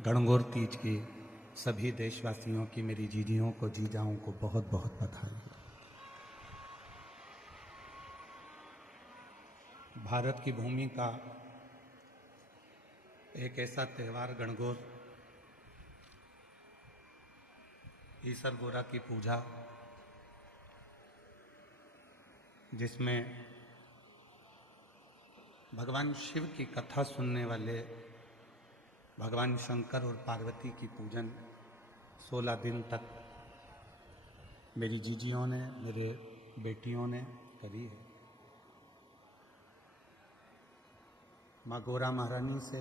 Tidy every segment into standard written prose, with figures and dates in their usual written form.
गणगौर तीज की सभी देशवासियों की, मेरी जीजियों को, जीजाओं को बहुत बहुत बधाई। भारत की भूमि का एक ऐसा त्यौहार गणगौर, ईसर गोरा की पूजा, जिसमें भगवान शिव की कथा सुनने वाले भगवान शंकर और पार्वती की पूजन 16 दिन तक मेरी जीजियों ने, मेरे बेटियों ने करी है। माँ गोरा महारानी से,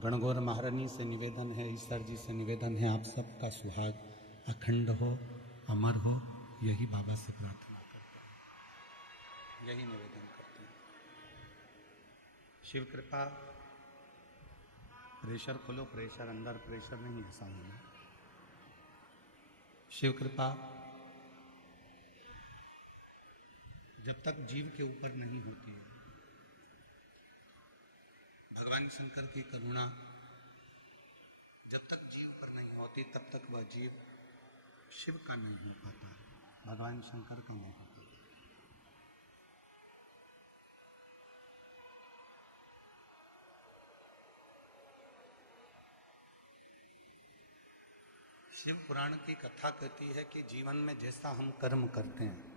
गणगौर महारानी से निवेदन है, ईश्वर जी से निवेदन है, आप सबका सुहाग अखंड हो, अमर हो, यही बाबा से प्रार्थना करते हैं, यही निवेदन करते हैं। शिव कृपा, प्रेशर खोलो, प्रेशर अंदर, प्रेशर नहीं ऐसा होना। शिव कृपा जब तक जीव के ऊपर नहीं होती है, भगवान शंकर की करुणा जब तक जीव पर नहीं होती, तब तक वह जीव शिव का नहीं हो पाता, भगवान शंकर का नहीं होता। शिव पुराण की कथा कहती है कि जीवन में जैसा हम कर्म करते हैं,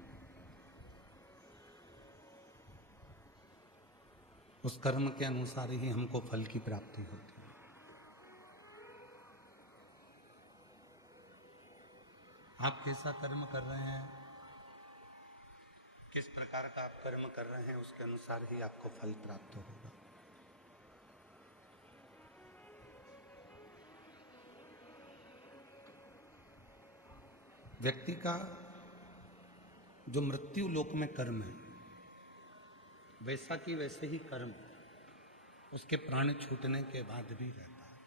उस कर्म के अनुसार ही हमको फल की प्राप्ति होती है। आप कैसा कर्म कर रहे हैं, किस प्रकार का आप कर्म कर रहे हैं, उसके अनुसार ही आपको फल प्राप्त होगा। व्यक्ति का जो मृत्यु लोक में कर्म है, वैसा कि वैसे ही कर्म उसके प्राण छूटने के बाद भी रहता है,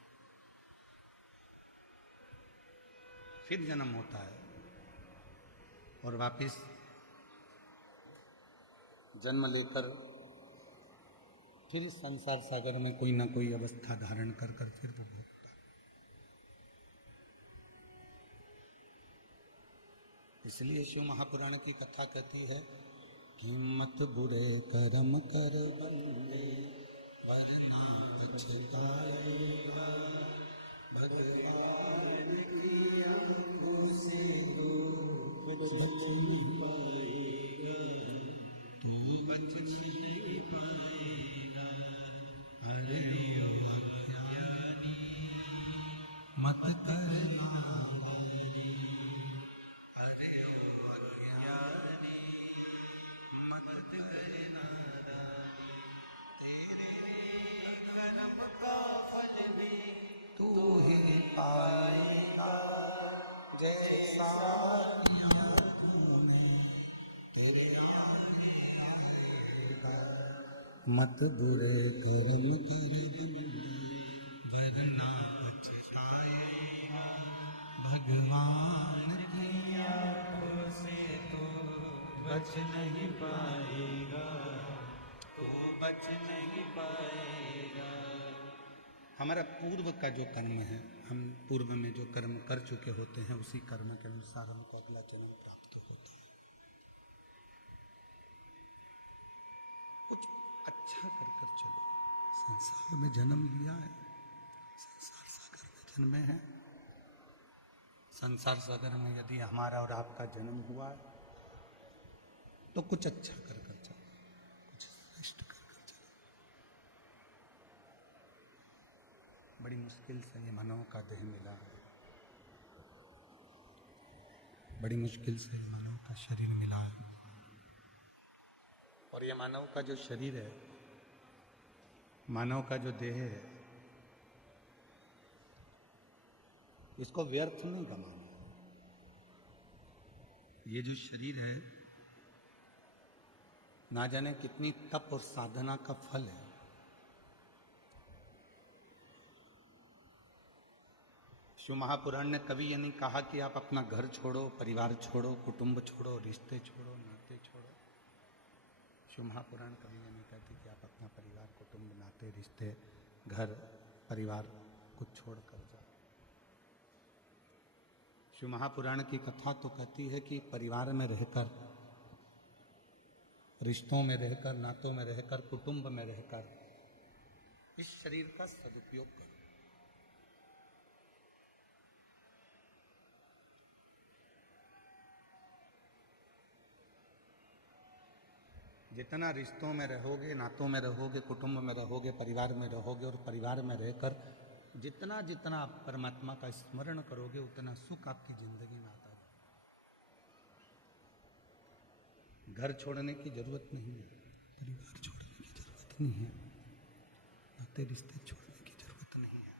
फिर जन्म होता है और वापिस जन्म लेकर फिर इस संसार सागर में कोई ना कोई अवस्था धारण कर फिर वो भोगता है। इसलिए शिव महापुराण की कथा कहती है कि मत बुरे कर्म कर बंदे, वरना पछताएगा, भगवान की आंखों से दूर बच नहीं पाएगा, तू बच नहीं पाएगा। अरे ओ अज्ञानी मत करना भारी, अरे ओ अज्ञानी मत करना भारी, तेरे कर्म का फल भी तू ही पाएगा, जैसा किया तूने तेरा आएगा। मत बुरे कर्म कर वरना पछताएगा, भगवान की आंखों से तो बच नहीं पाएगा, तू बच नहीं पाएगा। हमारा पूर्व का जो कर्म है, हम पूर्व में जो कर्म कर चुके होते हैं, उसी कर्म के अनुसार हमको अगला जन्म प्राप्त होता है। कुछ अच्छा कर चलो। संसार में जन्म लिया है, संसार सागर में जन्मे हैं, संसार सागर में यदि हमारा और आपका जन्म हुआ है तो कुछ अच्छा कर चलो, कुछ श्रेष्ठ कर चलो। बड़ी मुश्किल से ये मानव का देह मिला है, बड़ी मुश्किल से ये मानव का शरीर मिला है, और ये मानव का जो शरीर है, मानव का जो देह है, इसको व्यर्थ नहीं गंवाना। ये जो शरीर है, ना जाने कितनी तप और साधना का फल है। शिव महापुराण ने कभी ये नहीं कहा कि आप अपना घर छोड़ो, परिवार छोड़ो, कुटुंब छोड़ो, रिश्ते छोड़ो, नाते छोड़ो। शिव महापुराण कभी ये नहीं कहती कि आप अपना परिवार, कुटुंब, नाते, रिश्ते, घर परिवार को छोड़कर जाओ। शिव महापुराण की कथा तो कहती है कि परिवार में रहकर, रिश्तों में रहकर, नातों में रहकर, कुटुंब में रहकर इस शरीर का सदुपयोग करो। जितना रिश्तों में रहोगे, नातों में रहोगे, कुटुंब में रहोगे, परिवार में रहोगे और परिवार में रहकर जितना जितना आप परमात्मा का स्मरण करोगे उतना सुख आपकी जिंदगी में आता है। घर छोड़ने की जरूरत नहीं है, परिवार छोड़ने की जरूरत नहीं है, नाते रिश्ते छोड़ने की जरूरत नहीं है।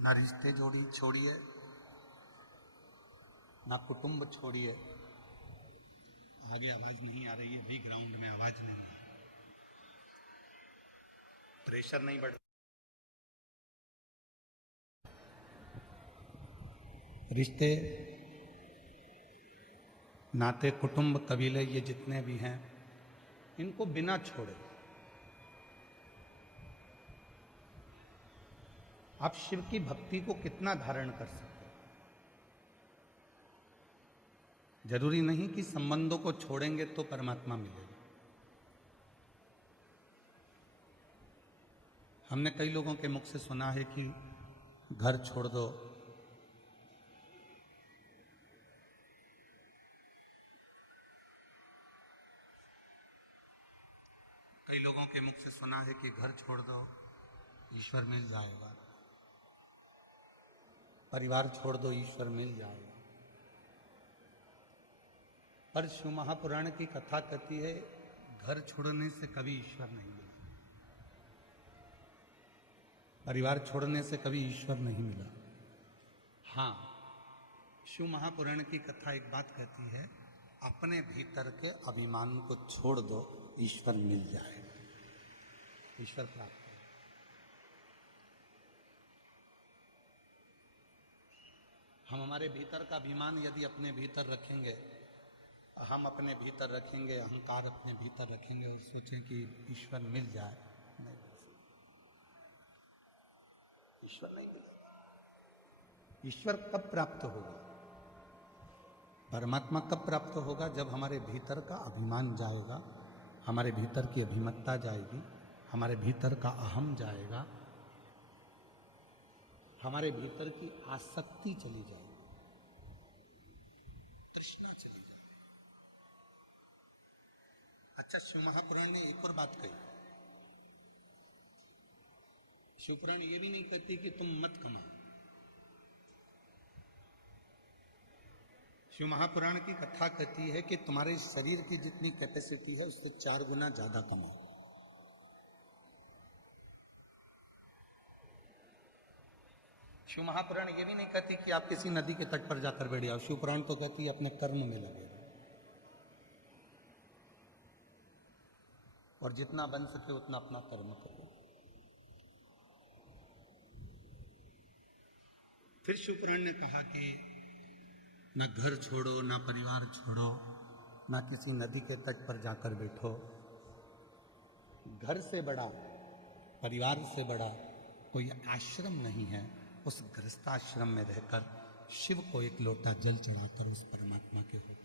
ना रिश्ते छोड़िए, ना कुटुंब छोड़िए। आगे आवाज नहीं आ रही है, बी ग्राउंड में आवाज नहीं आ रही, प्रेशर नहीं बढ़। रिश्ते, नाते, कुटुंब, कबीले, ये जितने भी हैं, इनको बिना छोड़े आप शिव की भक्ति को कितना धारण कर सकते हैं। जरूरी नहीं कि संबंधों को छोड़ेंगे तो परमात्मा मिलेगा। हमने कई लोगों के मुख से सुना है कि घर छोड़ दो, कई लोगों के मुख से सुना है कि घर छोड़ दो ईश्वर मिल जाएगा, परिवार छोड़ दो ईश्वर मिल जाएगा। पर शिव महापुराण की कथा कहती है घर छोड़ने से कभी ईश्वर नहीं मिला, परिवार छोड़ने से कभी ईश्वर नहीं मिला। हाँ, शिव महापुराण की कथा एक बात कहती है, अपने भीतर के अभिमान को छोड़ दो, ईश्वर मिल जाए, ईश्वर प्राप्त। हम हमारे भीतर का अभिमान यदि अपने भीतर रखेंगे, हम अपने भीतर रखेंगे, अहंकार अपने भीतर रखेंगे और सोचें कि ईश्वर मिल जाए, नहीं, ईश्वर नहीं मिलेगा। ईश्वर कब प्राप्त होगा, परमात्मा कब प्राप्त होगा? जब हमारे भीतर का अभिमान जाएगा, हमारे भीतर की अभिमत्ता जाएगी, हमारे भीतर का अहम जाएगा, हमारे भीतर की आसक्ति चली जाएगी, तृष्णा चली जाएगी। अच्छा, शिव महापुराण ने एक और बात कही। शिवपुराण ये भी नहीं कहती कि तुम मत कमाओ। शिव महापुराण की कथा कहती है कि तुम्हारे शरीर की जितनी कैपेसिटी है उससे 4 गुना ज्यादा कमाओ। शिव महापुराण ये भी नहीं कहती कि आप किसी नदी के तट पर जाकर बैठ जाओ। शिवपुराण तो कहती है अपने कर्म में लगे रहो और जितना बन सके उतना अपना कर्म करो। फिर शिवपुराण ने कहा कि ना घर छोड़ो, ना परिवार छोड़ो, ना किसी नदी के तट पर जाकर बैठो। घर से बड़ा, परिवार से बड़ा कोई आश्रम नहीं है। उस गृहस्थाश्रम में रहकर शिव को एक लोटा जल चढ़ाकर उस परमात्मा के होकर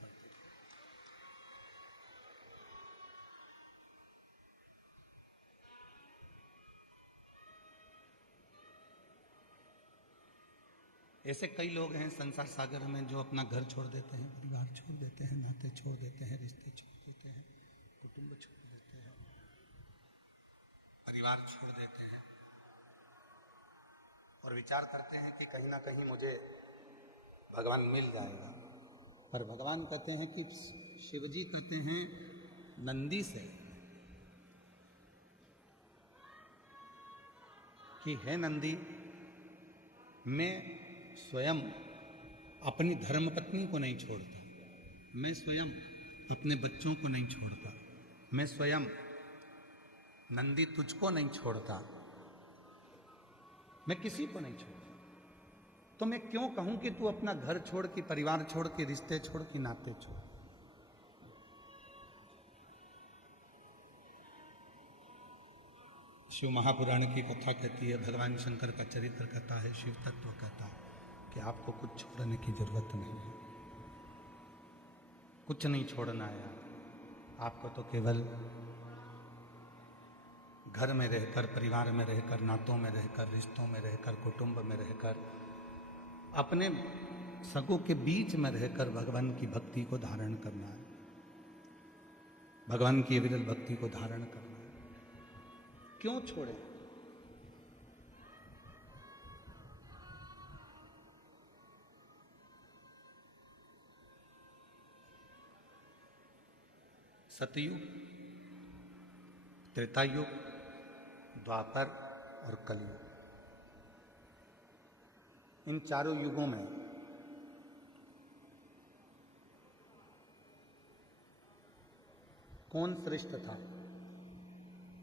ऐसे कई लोग हैं संसार सागर में जो अपना घर छोड़ देते हैं, परिवार छोड़ देते हैं, नाते छोड़ देते हैं, रिश्ते छोड़ देते हैं, कुटुंब छोड़ देते हैं, परिवार छोड़ देते हैं और विचार करते हैं कि कहीं ना कहीं मुझे भगवान मिल जाएगा। पर भगवान कहते हैं कि शिवजी कहते हैं नंदी से कि हे नंदी, मैं स्वयं अपनी धर्मपत्नी को नहीं छोड़ता, मैं स्वयं अपने बच्चों को नहीं छोड़ता, मैं स्वयं नंदी तुझको नहीं छोड़ता, मैं किसी को नहीं छोड़ता। तो मैं क्यों कहूं कि तू अपना घर छोड़ के, परिवार छोड़ के, रिश्ते छोड़ के, नाते छोड़। शिव महापुराण की कथा कहती है, भगवान शंकर का चरित्र कहता है, शिव तत्व कहता है कि आपको कुछ छोड़ने की जरूरत नहीं है, कुछ नहीं छोड़ना है। आपको तो केवल घर में रहकर, परिवार में रहकर, नातों में रहकर, रिश्तों में रहकर, कुटुंब में रहकर, अपने सगों के बीच में रहकर भगवान की भक्ति को धारण करना है, भगवान की विरल भक्ति को धारण करना है। क्यों छोड़े? सतयुग, त्रेतायुग, द्वापर और कलयुग, इन चारों युगों में कौन श्रेष्ठ था?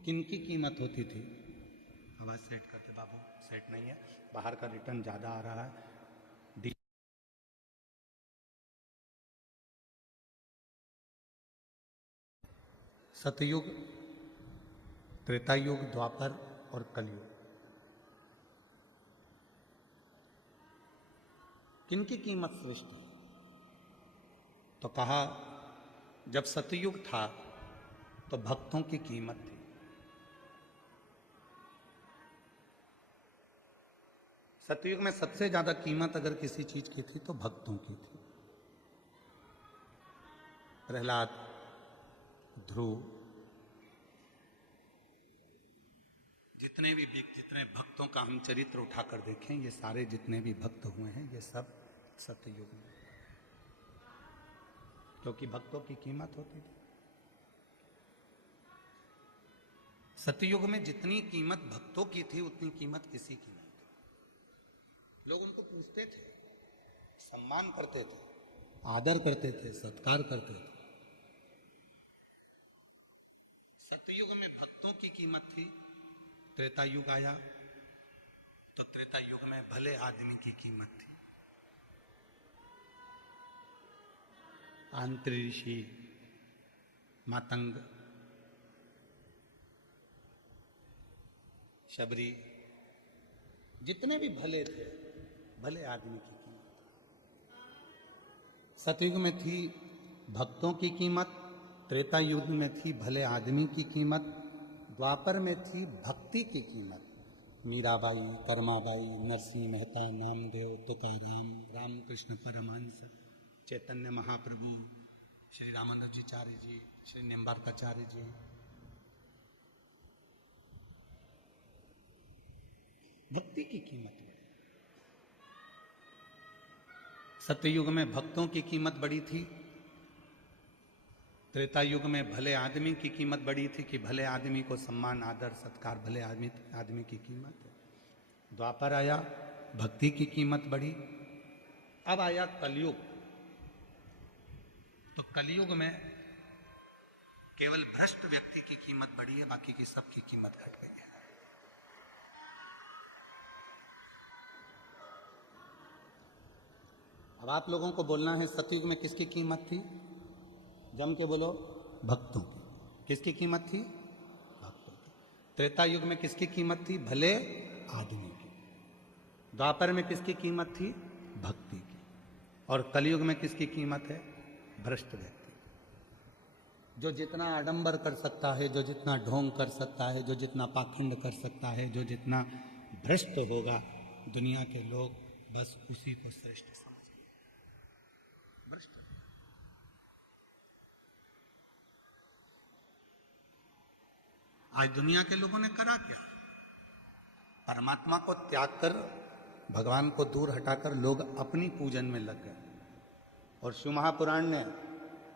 किनकी कीमत होती थी? आवाज सेट करते बाबू, सेट नहीं है, बाहर का रिटर्न ज्यादा आ रहा है। सतयुग, त्रेतायुग, द्वापर और कलयुग, किनकी कीमत श्रेष्ठ है? तो कहा जब सतयुग था तो भक्तों की कीमत थी। सतयुग में सबसे ज्यादा कीमत अगर किसी चीज की थी तो भक्तों की थी। प्रहलाद, ध्रुव, जितने भक्तों का हम चरित्र उठाकर देखें, ये सारे जितने भी भक्त हुए हैं ये सब सतयुग में, क्योंकि भक्तों की कीमत होती थी। सतयुग में जितनी कीमत भक्तों की थी उतनी कीमत किसी की नहीं थी। लोग उनको पूछते थे, सम्मान करते थे, आदर करते थे, सत्कार करते थे। सतयुग में भक्तों की कीमत थी। त्रेता युग आया तो त्रेता युग में भले आदमी की कीमत थी। आंत्री ऋषि, मातंग, शबरी, जितने भी भले थे, भले आदमी की कीमत। सतयुग में थी भक्तों की कीमत, त्रेता युग में थी भले आदमी की कीमत, द्वापर में थी भक्ति की कीमत। मीराबाई, कर्माबाई, नरसिंह मेहता, नामदेव, तुकाराम, रामकृष्ण परमहंस, चैतन्य महाप्रभु, श्री रामानुजाचार्य जी, श्री निम्बार्काचार्य जी, भक्ति की कीमत बढ़ी। सतयुग में भक्तों की कीमत बड़ी थी, त्रेता युग में भले आदमी की कीमत बड़ी थी कि भले आदमी को सम्मान, आदर, सत्कार, भले आदमी की कीमत है। द्वापर आया, भक्ति की कीमत बढ़ी। अब आया कलयुग, तो कलयुग में केवल भ्रष्ट व्यक्ति की कीमत बढ़ी है, बाकी की सबकी कीमत घट गई है। अब आप लोगों को बोलना है सतयुग में किसकी कीमत थी? जम के बोलो। भक्तों की। किसकी कीमत थी? भक्तों की। त्रेता युग में किसकी कीमत थी? भले आदमी की। द्वापर में किसकी कीमत थी? भक्ति की। और कलयुग में किसकी कीमत है? भ्रष्ट व्यक्ति। जो जितना आडंबर कर सकता है, जो जितना ढोंग कर सकता है, जो जितना पाखंड कर सकता है, जो जितना भ्रष्ट होगा, दुनिया के लोग बस उसी को श्रेष्ठ समझेंगे। भ्रष्ट। आज दुनिया के लोगों ने करा क्या? परमात्मा को त्याग कर, भगवान को दूर हटाकर लोग अपनी पूजन में लग गए। और शिव महापुराण ने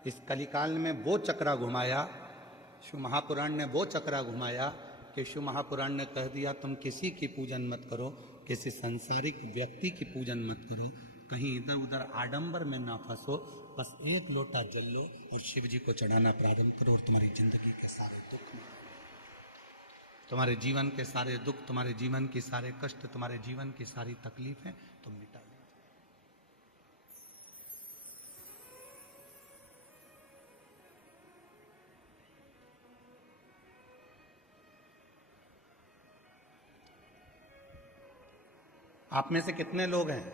इस कलिकाल में वो चक्रा घुमाया, शिव महापुराण ने वो चक्रा घुमाया कि शिव महापुराण ने कह दिया तुम किसी की पूजन मत करो, किसी सांसारिक व्यक्ति की पूजन मत करो, कहीं इधर उधर आडंबर में ना फंसो, बस एक लोटा जल लो और शिव जी को चढ़ाना प्रारंभ करो और तुम्हारी जिंदगी के सारे दुख, तुम्हारे जीवन के सारे दुख, तुम्हारे जीवन के सारे कष्ट, तुम्हारे जीवन की सारी तकलीफें तुम मिटा लो। आप में से कितने लोग हैं?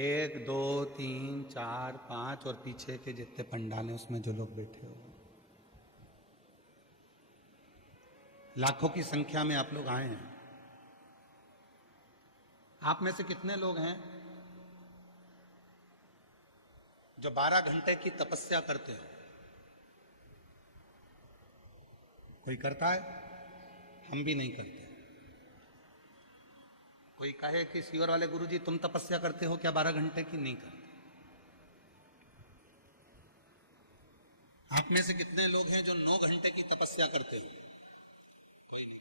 1 2 3 4 5 और पीछे के जितने पंडाल हैं उसमें जो लोग बैठे हो, लाखों की संख्या में आप लोग आए हैं। आप में से कितने लोग हैं जो 12 घंटे की तपस्या करते हो? कोई करता है? हम भी नहीं करते। कोई कहे कि सीवर वाले गुरुजी तुम तपस्या करते हो क्या 12 घंटे की? नहीं करते। आप में से कितने लोग हैं जो 9 घंटे की तपस्या करते हो? कोई नहीं।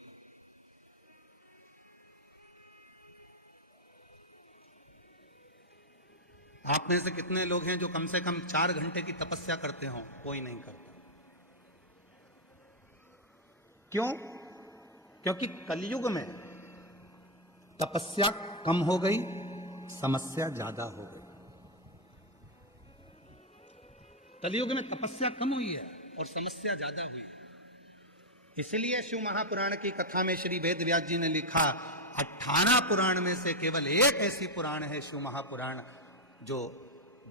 आप में से कितने लोग हैं जो कम से कम 4 घंटे की तपस्या करते हो? कोई नहीं करता। क्यों? क्योंकि कलयुग में तपस्या कम हो गई, समस्या ज्यादा हो गई। कलयुग में तपस्या कम हुई है और समस्या ज्यादा हुई। इसलिए शिव महापुराण की कथा में श्री वेद व्यास जी ने लिखा 18 पुराण में से केवल एक ऐसी पुराण है शिव महापुराण जो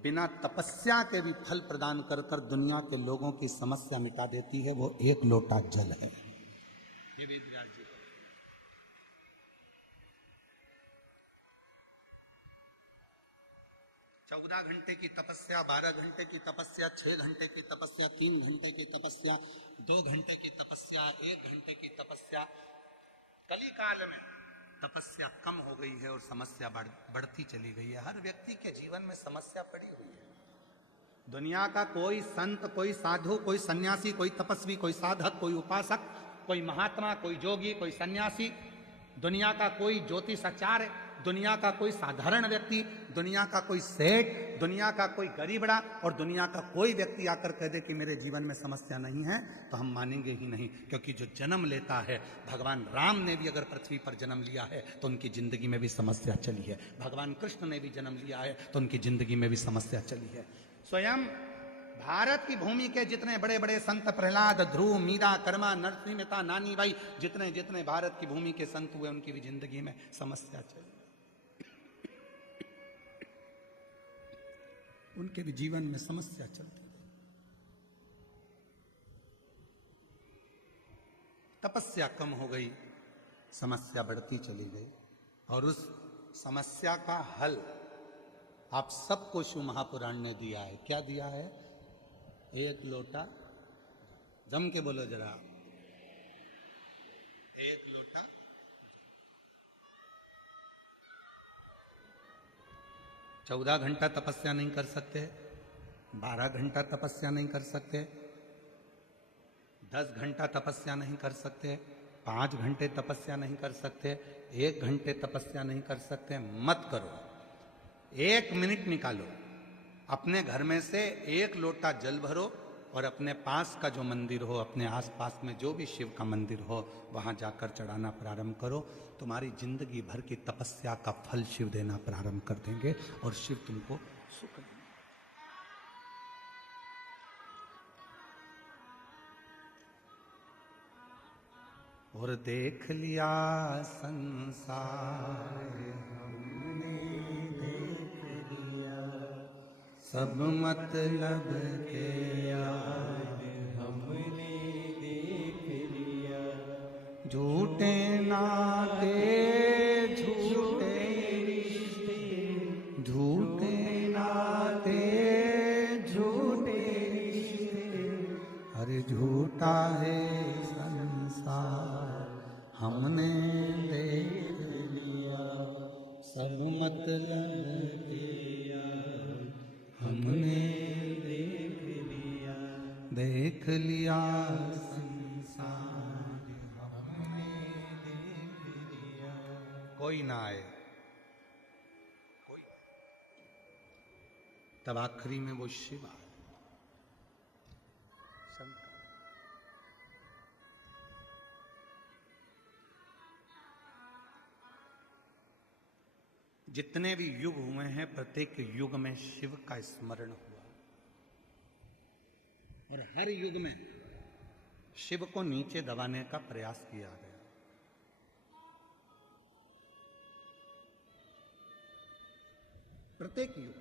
बिना तपस्या के भी फल प्रदान कर कर दुनिया के लोगों की समस्या मिटा देती है। वो एक लोटा जल है। ये वेद व्यास जी 14 घंटे की तपस्या, 12 घंटे की तपस्या, 6 घंटे की तपस्या, 3 घंटे की तपस्या, 2 घंटे की तपस्या, 1 घंटे की तपस्या। कली काल में तपस्या कम हो गई है और समस्या बढ़ती चली गई है। हर व्यक्ति के जीवन में समस्या पड़ी हुई है। दुनिया का कोई संत, कोई साधु, कोई सन्यासी, कोई तपस्वी, कोई साधक, कोई उपासक, कोई महात्मा, कोई जोगी, कोई सन्यासी, दुनिया का कोई ज्योतिषाचार्य, दुनिया का कोई साधारण व्यक्ति, दुनिया का कोई सेठ, दुनिया का कोई गरीबड़ा और दुनिया का कोई व्यक्ति आकर कह दे कि मेरे जीवन में समस्या नहीं है तो हम मानेंगे ही नहीं। क्योंकि जो जन्म लेता है, भगवान राम ने भी अगर पृथ्वी पर जन्म लिया है तो उनकी जिंदगी में भी समस्या चली है। भगवान कृष्ण ने भी जन्म लिया है तो उनकी जिंदगी में भी समस्या चली है। स्वयं भारत की भूमि के जितने बड़े बड़े संत, प्रहलाद, ध्रुव, मीरा, कर्मा, नरसिंह मेहता, नानी भाई, जितने जितने भारत की भूमि के संत हुए उनकी भी जिंदगी में समस्या चली, उनके भी जीवन में समस्या चलती। तपस्या कम हो गई, समस्या बढ़ती चली गई और उस समस्या का हल आप सबको शिव महापुराण ने दिया है। क्या दिया है? एक लोटा, जम के बोलो जरा, एक लोटा। 14 घंटा तपस्या नहीं कर सकते, 12 घंटा तपस्या नहीं कर सकते, 10 घंटा तपस्या नहीं कर सकते, 5 घंटे तपस्या नहीं कर सकते, 1 घंटे तपस्या नहीं कर सकते। मत करो, 1 मिनट निकालो, अपने घर में से 1 लोटा जल भरो और अपने पास का जो मंदिर हो, अपने आसपास में जो भी शिव का मंदिर हो, वहां जाकर चढ़ाना प्रारंभ करो। तुम्हारी जिंदगी भर की तपस्या का फल शिव देना प्रारंभ कर देंगे और शिव तुमको सुख देंगे। और देख लिया संसार हमने, देख लिया सब मतलब के यार हमने, देख लिया झूठे नाते, झूठे रिश्ते, झूठे नाते, झूठे रिश्ते, अरे झूठा है संसार हमने देख लिया सब मतलब के यार हमने देख लिया, देख लिया संसार हमने देख लिया। कोई ना आए, कोई, तब आखिरी में वो शिव आए, शंकर। जितने भी युग हुए हैं प्रत्येक युग में शिव का स्मरण हुआ और हर युग में शिव को नीचे दबाने का प्रयास किया गया। प्रत्येक युग।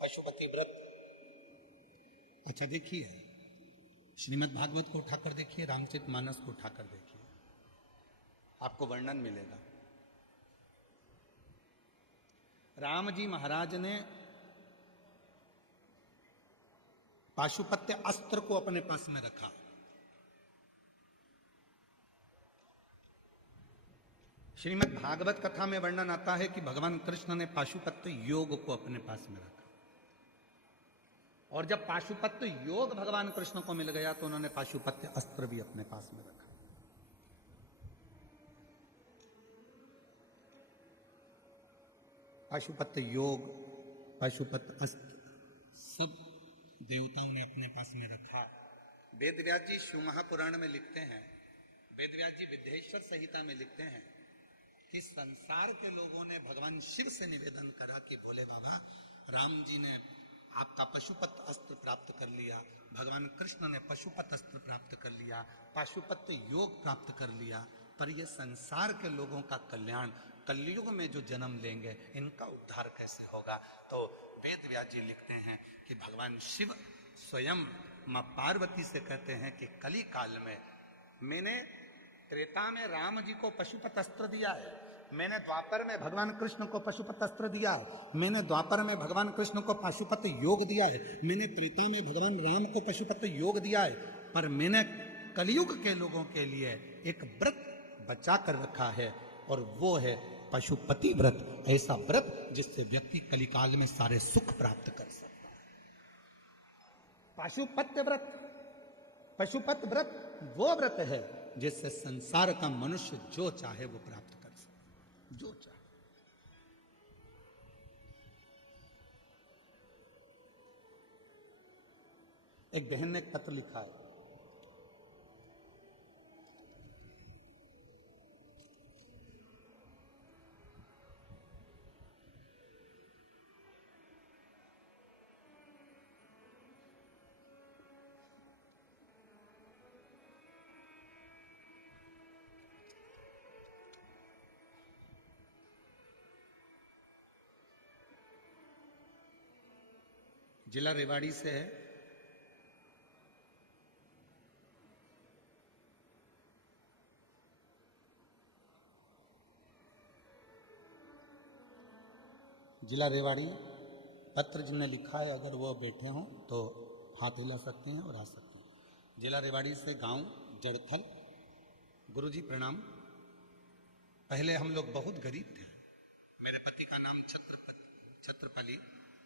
पशुपति व्रत, अच्छा देखिए श्रीमद् भागवत को उठाकर देखिए, रामचरितमानस को उठाकर देखिए, आपको वर्णन मिलेगा। राम जी महाराज ने पाशुपत्य अस्त्र को अपने पास में रखा। श्रीमद् भागवत कथा में वर्णन आता है कि भगवान कृष्ण ने पाशुपत्य योग को अपने पास में रखा, और जब पाशुपत्य योग भगवान कृष्ण को मिल गया तो उन्होंने पाशुपत्य अस्त्र भी अपने पास में रखा। पाशुपत्य योग, पाशुपत्य अस्त्र सब देवताओं ने अपने पास में रखा। वेदव्यास जी शिव महापुराण में लिखते हैं, वेदव्यास जी विद्येश्वर संहिता में लिखते हैं कि संसार के लोगों ने भगवान शिव से निवेदन करा कि भोले बाबा, राम जी ने आपका पशुपत अस्त्र प्राप्त कर लिया, भगवान कृष्ण ने पशुपत अस्त्र प्राप्त कर लिया, पाशुपत्य योग प्राप्त कर लिया, पर ये संसार के लोगों का कल्याण, कलयुग में जो जन्म लेंगे इनका उद्धार कैसे होगा। तो वेद व्यास जी लिखते हैं कि भगवान शिव स्वयं मां पार्वती से कहते हैं कि कली काल में मैंने त्रेता में राम जी को पशुपत अस्त्र दिया है, मैंने द्वापर में भगवान कृष्ण को पशुपत अस्त्र दिया है, मैंने द्वापर में भगवान कृष्ण को पशुपत योग दिया है, मैंने त्रेता में भगवान राम को पशुपत योग दिया है, पर मैंने कलयुग के लोगों के लिए एक व्रत बचा कर रखा है, और वो है पशुपति व्रत। ऐसा व्रत जिससे व्यक्ति कलिकाल में सारे सुख प्राप्त कर सकता है। पाशुपत्य व्रत, पशुपत व्रत वो व्रत है जिससे संसार का मनुष्य जो चाहे वो प्राप्त कर सकता, जो चाहे। एक बहन ने एक पत्र लिखा है, जिला रेवाड़ी से है। जिला रेवाड़ी, पत्र जिनने लिखा है अगर वो बैठे हों तो हाथ हिला सकते हैं और आ सकते हैं। जिला रेवाड़ी से, गांव जड़थल। गुरुजी प्रणाम। पहले हम लोग बहुत गरीब थे। मेरे पति का नाम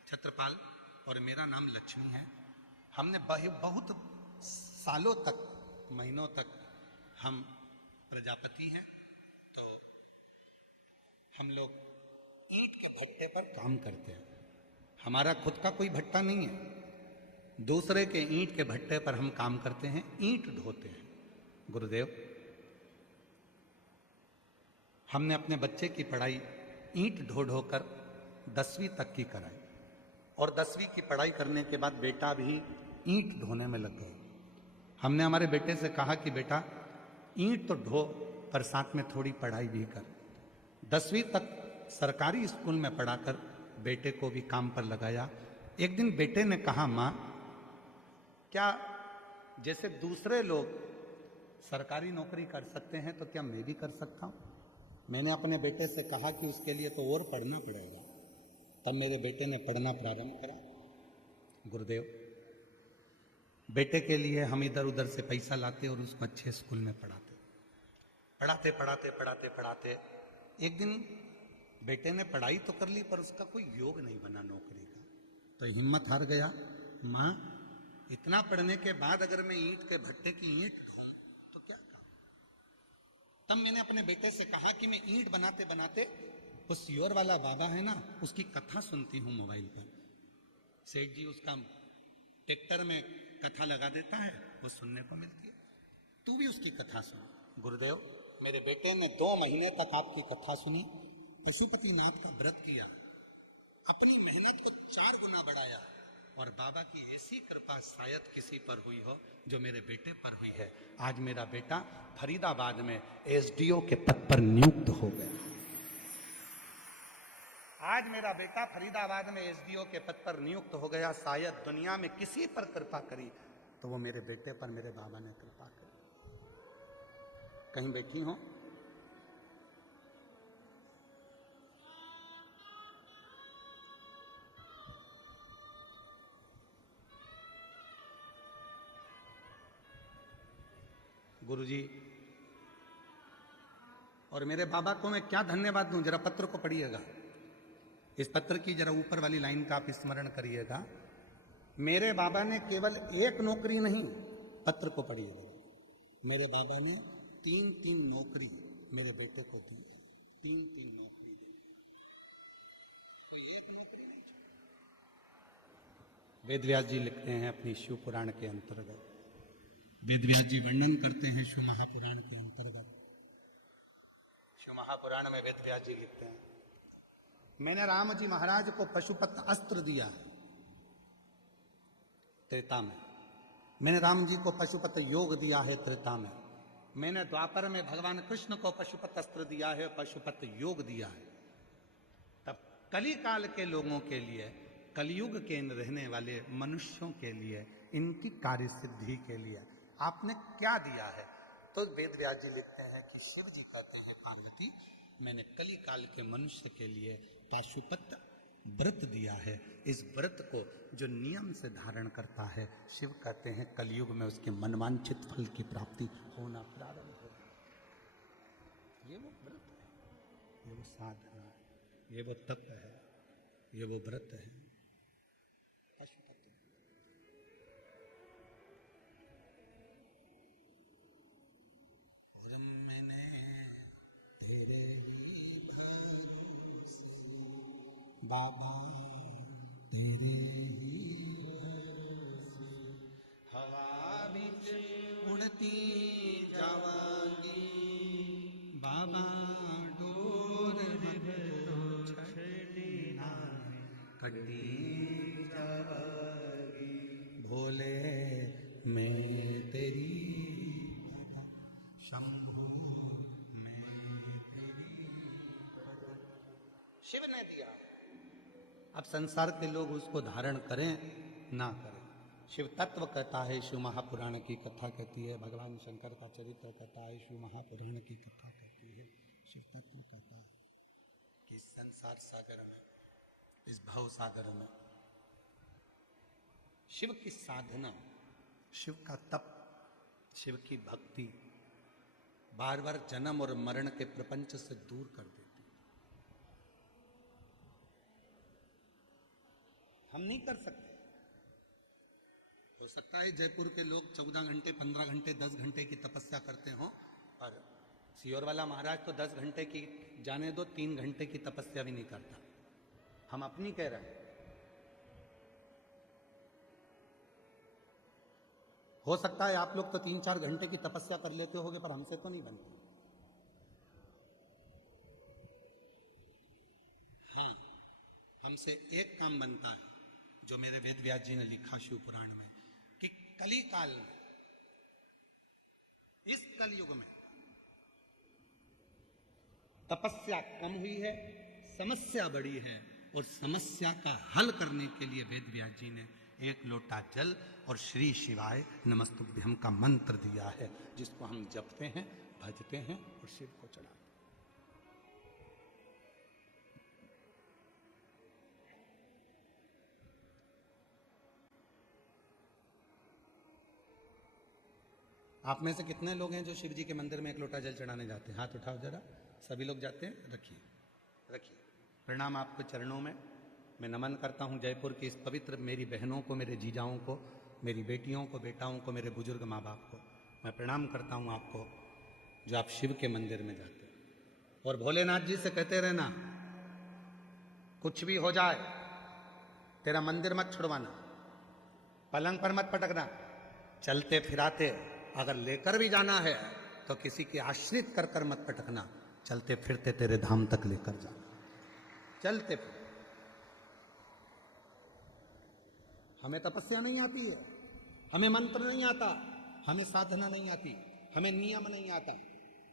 छत्रपाल और मेरा नाम लक्ष्मी है। हमने बहुत सालों तक, महीनों तक हम प्रजापति हैं, तो हम लोग ईंट के भट्टे पर काम करते हैं। हमारा खुद का कोई भट्टा नहीं है, दूसरे के ईंट के भट्टे पर हम काम करते हैं, ईंट ढोते हैं। गुरुदेव, हमने अपने बच्चे की पढ़ाई ईंट ढो ढो कर 10वीं तक की कराई, और 10वीं की पढ़ाई करने के बाद बेटा भी ईंट ढोने में लग गए। हमने हमारे बेटे से कहा कि बेटा ईंट तो ढो, पर साथ में थोड़ी पढ़ाई भी कर। 10वीं तक सरकारी स्कूल में पढ़ाकर बेटे को भी काम पर लगाया। एक दिन बेटे ने कहा, माँ, क्या जैसे दूसरे लोग सरकारी नौकरी कर सकते हैं तो क्या मैं भी कर सकता हूँ? मैंने अपने बेटे से कहा कि उसके लिए तो और पढ़ना पड़ेगा। तब मेरे बेटे ने पढ़ना प्रारंभ करा। गुरुदेव, बेटे के लिए हम इधर उधर से पैसा लाते और उसको अच्छे स्कूल में पढ़ाते एक दिन बेटे ने पढ़ाई तो कर ली, पर उसका कोई योग नहीं बना नौकरी का। तो हिम्मत हार गया। माँ, इतना पढ़ने के बाद अगर मैं ईंट के भट्टे की ईंट खाऊं तो क्या काम? तब मैंने अपने बेटे से कहा कि मैं ईंट बनाते बनाते उस योर वाला बाबा है ना, उसकी कथा सुनती हूँ मोबाइल पर। सेठ जी उसका ट्रैक्टर में कथा लगा देता है, वो सुनने को मिलती है। तू भी उसकी कथा सुन। गुरुदेव, मेरे बेटे ने 2 महीने तक आपकी कथा सुनी, पशुपति नाथ का व्रत किया, अपनी मेहनत को 4 गुना बढ़ाया, और बाबा की ऐसी कृपा शायद किसी पर हुई हो जो मेरे बेटे पर हुई है। आज मेरा बेटा फरीदाबाद में एसडीओ के पद पर नियुक्त हो गया। आज मेरा बेटा फरीदाबाद में एसडीओ के पद पर नियुक्त हो गया। शायद दुनिया में किसी पर कृपा करी तो वो मेरे बेटे पर मेरे बाबा ने कृपा करी। कहीं बैठी हो, गुरुजी और मेरे बाबा को मैं क्या धन्यवाद दूं, जरा पत्र को पढ़िएगा। इस पत्र की जरा ऊपर वाली लाइन का आप स्मरण करिएगा। मेरे बाबा ने केवल एक नौकरी नहीं, पत्र को पढ़िएगा, मेरे बाबा ने 3-3 नौकरी मेरे बेटे को दी है। 3-3 नौकरी दी, तो एक नौकरी नहीं। वेदव्यास जी लिखते हैं अपनी शिव पुराण के अंतर्गत, वेदव्यास जी वर्णन करते हैं शिव महापुराण के अंतर्गत। शिव महापुराण में वेदव्यास जी लिखते हैं, मैंने राम जी महाराज को पशुपत अस्त्र दिया त्रेता में, मैंने राम जी को पशुपत योग दिया है त्रेता में, मैंने द्वापर में भगवान कृष्ण को पशुपत अस्त्र दिया है, पशुपत योग दिया है। तब कली काल के लोगों के लिए, कलयुग के रहने वाले मनुष्यों के लिए, इनकी कार्य सिद्धि के लिए आपने क्या दिया है? तो वेदव्यास जी लिखते हैं कि शिव जी कहते हैं, पार्वती मैंने कली काल के मनुष्य के लिए पाशुपत व्रत दिया है। इस व्रत को जो नियम से धारण करता है, शिव कहते हैं कलयुग में उसके मनवांछित फल की प्राप्ति होना प्रारंभ होगी। ये वो व्रत है, ये वो साधना है, ये वो तप है, ये वो व्रत है। पाशुपत मैंने तेरे ही भरोसे बाबा, तेरे ही भरोसे हवा बिच उड़ती जावांगी बाबा, डोर छड़ी ना कटी जावांगी भोले मैं तेरी शंभू में तेरी। शिव ने दिया, अब संसार के लोग उसको धारण करें ना करें। शिव तत्व कहता है, शिव महापुराण की कथा कहती है, भगवान शंकर का चरित्र कहता है, शिव महापुराण की कथा कहती है। शिव तत्व कहता है कि इस संसार सागर में, इस भव सागर में शिव की साधना, शिव का तप, शिव की भक्ति बार बार जन्म और मरण के प्रपंच से दूर कर देती। हम नहीं कर सकते। हो सकता है जयपुर के लोग 14 घंटे, 15 घंटे, 10 घंटे की तपस्या करते हो, पर सियोर वाला महाराज तो 10 घंटे की, जाने दो 3 घंटे की तपस्या भी नहीं करता। हम अपनी कह रहे हैं। हो सकता है आप लोग तो 3-4 घंटे की तपस्या कर लेते होगे, पर हमसे तो नहीं बनती। हाँ, हमसे एक काम बनता है जो मेरे वेदव्यास जी ने लिखा शिव पुराण में, कि कली काल में, इस कलयुग में तपस्या कम हुई है, समस्या बड़ी है, और समस्या का हल करने के लिए वेदव्यास जी ने एक लोटा जल और श्री शिवाय नमस्तुभ्यम का मंत्र दिया है, जिसको हम जपते हैं, भजते हैं और शिव को चढ़ाते हैं। आप में से कितने लोग हैं जो शिव जी के मंदिर में एक लोटा जल चढ़ाने जाते हैं? हाथ उठाओ जरा। सभी लोग जाते हैं? रखिए रखिए। प्रणाम आपके चरणों में। मैं नमन करता हूं जयपुर की इस पवित्र मेरी बहनों को, मेरे जीजाओं को, मेरी बेटियों को, बेटाओं को, मेरे बुजुर्ग माँ बाप को मैं प्रणाम करता हूं आपको, जो आप शिव के मंदिर में जाते हैं। और भोलेनाथ जी से कहते रहना, कुछ भी हो जाए तेरा मंदिर मत छुड़वाना, पलंग पर मत पटकना, चलते फिराते अगर लेकर भी जाना है तो किसी के आश्रित कर कर मत पटकना, चलते फिरते तेरे धाम तक लेकर जाना। चलते फिर हमें तपस्या नहीं आती है, हमें मंत्र नहीं आता, हमें साधना नहीं आती, हमें नियम नहीं आता।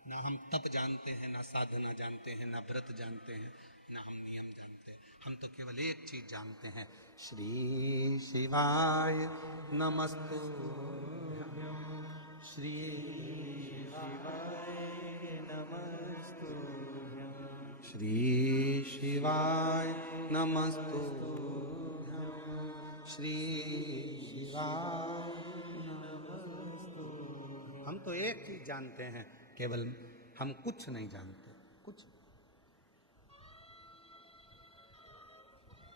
ना हम तप जानते हैं, ना साधना जानते हैं, ना व्रत जानते हैं, ना हम नियम जानते हैं। हम तो केवल एक चीज जानते हैं, श्री शिवाय नमस्तु, श्री शिवाय नमस्तु, श्री शिवाय नमस्तु, श्री शिवाय नमस्तु। हम तो एक चीज जानते हैं, केवल हम कुछ नहीं जानते, कुछ।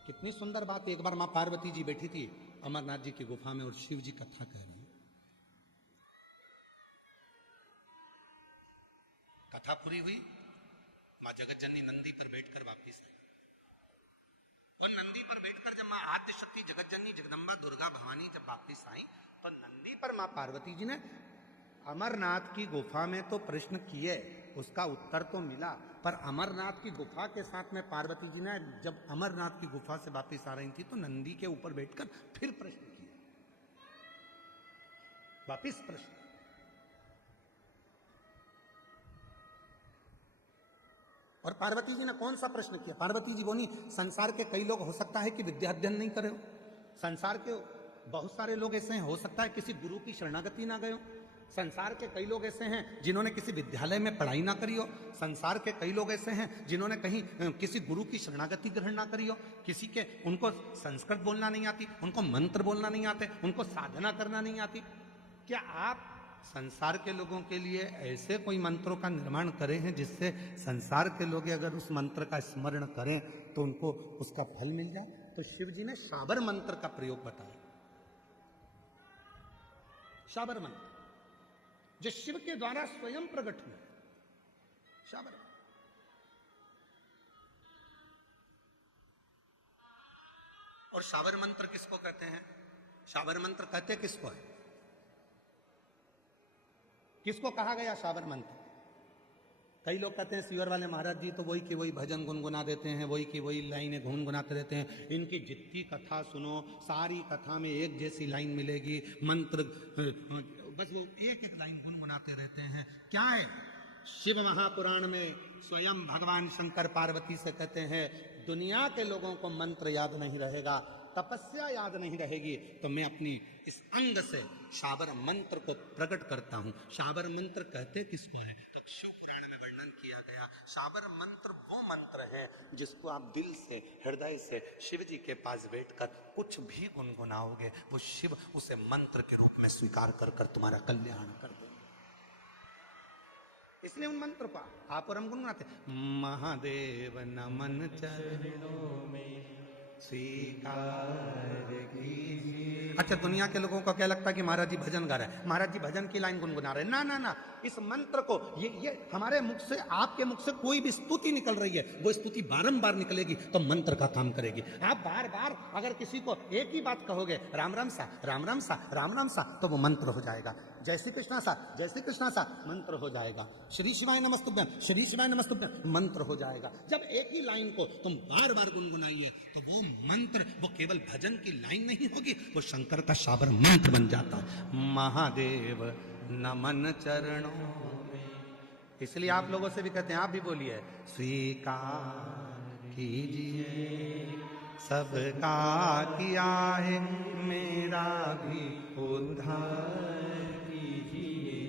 कितनी सुंदर बात। एक बार मां पार्वती जी बैठी थी अमरनाथ जी की गुफा में और शिव जी कथा कह रहे हैं। कथा पूरी हुई, मां जगत जननी नंदी पर बैठकर वापिस आई। और नंदी पर बैठकर जब मां आद्य शक्ति जगत जननी जगदम्बा दुर्गा भवानी जब वापिस आई, तो नंदी पर मां पार्वती जी ने अमरनाथ की गुफा में तो प्रश्न किए, उसका उत्तर तो मिला, पर अमरनाथ की गुफा के साथ में पार्वती जी ने जब अमरनाथ की गुफा से वापस आ रही थी तो नंदी के ऊपर बैठकर फिर प्रश्न किया, वापिस प्रश्न। और पार्वती जी ने कौन सा प्रश्न किया? पार्वती जी बोली, संसार के कई लोग हो सकता है कि विद्या अध्ययन नहीं करे हो, संसार के बहुत सारे लोग ऐसे हैं, हो सकता है किसी गुरु की शरणागति ना गए हो, संसार के कई लोग ऐसे हैं जिन्होंने किसी विद्यालय में पढ़ाई ना करी हो, संसार के कई लोग ऐसे हैं जिन्होंने कहीं किसी गुरु की शरणागति ग्रहण ना करी हो, किसी के उनको संस्कृत बोलना नहीं आती, उनको मंत्र बोलना नहीं आते, उनको साधना करना नहीं आती। क्या आप संसार के लोगों के लिए ऐसे कोई मंत्रों का निर्माण करे हैं जिससे संसार के लोग अगर उस मंत्र का स्मरण करें तो उनको उसका फल मिल जाए? तो शिव जी ने शाबर मंत्र का प्रयोग बताया। शाबर मंत्र जो शिव के द्वारा स्वयं प्रकट हुआ, शाबर। और शाबर मंत्र किसको कहते हैं? शाबर मंत्र कहते किसको है? किसको कहा गया शाबर मंत्र? कई लोग कहते हैं सीवर वाले महाराज जी तो वही की वही भजन गुनगुना देते हैं, वही की वही लाइनें गुनगुनाते रहते हैं, इनकी जितनी कथा सुनो सारी कथा में एक जैसी लाइन मिलेगी, मंत्र बस वो एक एक लाइन गुनगुनाते रहते हैं। क्या है? शिव महापुराण में स्वयं भगवान शंकर पार्वती से कहते हैं, दुनिया के लोगों को मंत्र याद नहीं रहेगा, तपस्या याद नहीं रहेगी, तो मैं अपनी इस अंग से शाबर मंत्र को प्रकट करता हूं। शाबर मंत्र कहते किसको है? तो शिव पुराण में वर्णन किया गया। शाबर मंत्र वो मंत्र है जिसको आप दिल से, हृदय से शिव जी के पास बैठकर कुछ भी गुनगुनाओगे, वो शिव उसे मंत्र के रूप में स्वीकार कर कर तुम्हारा कल्याण कर देंगे। इसलिए उन मंत्र को आप और हम गुनगुनाते, महादेव नमन चरणों में स्वीकार कीजिए। अच्छा, दुनिया के लोगों को क्या लगता है कि महाराज जी भजन गा रहे हैं, महाराज जी भजन की लाइन गुनगुना रहे हैं। ना ना ना, इस मंत्र को ये हमारे मुख से, आपके मुख से कोई भी स्तुति निकल रही है, वो स्तुति बारंबार निकलेगी तो मंत्र का काम करेगी। आप बार बार अगर किसी को एक ही बात कहोगे, राम राम सा, राम राम सा, राम राम सा, तो वो मंत्र हो जाएगा। जय श्री कृष्णा सा, जय श्री कृष्णा सा, मंत्र हो जाएगा। श्री शिवाय नमस्तुभ्यम, श्री शिवाय नमस्तुभ्यम, मंत्र हो जाएगा। जब एक ही लाइन को तुम बार बार गुनगुनाइए तो वो मंत्र, वो केवल भजन की लाइन नहीं होगी, वो शंकर का शाबर मंत्र बन जाता है। महादेव नमन चरणों में। इसलिए आप लोगों से भी कहते हैं, आप भी बोलिए, स्वीकार कीजिए सबका किया है, मेरा भी उद्धार कीजिए,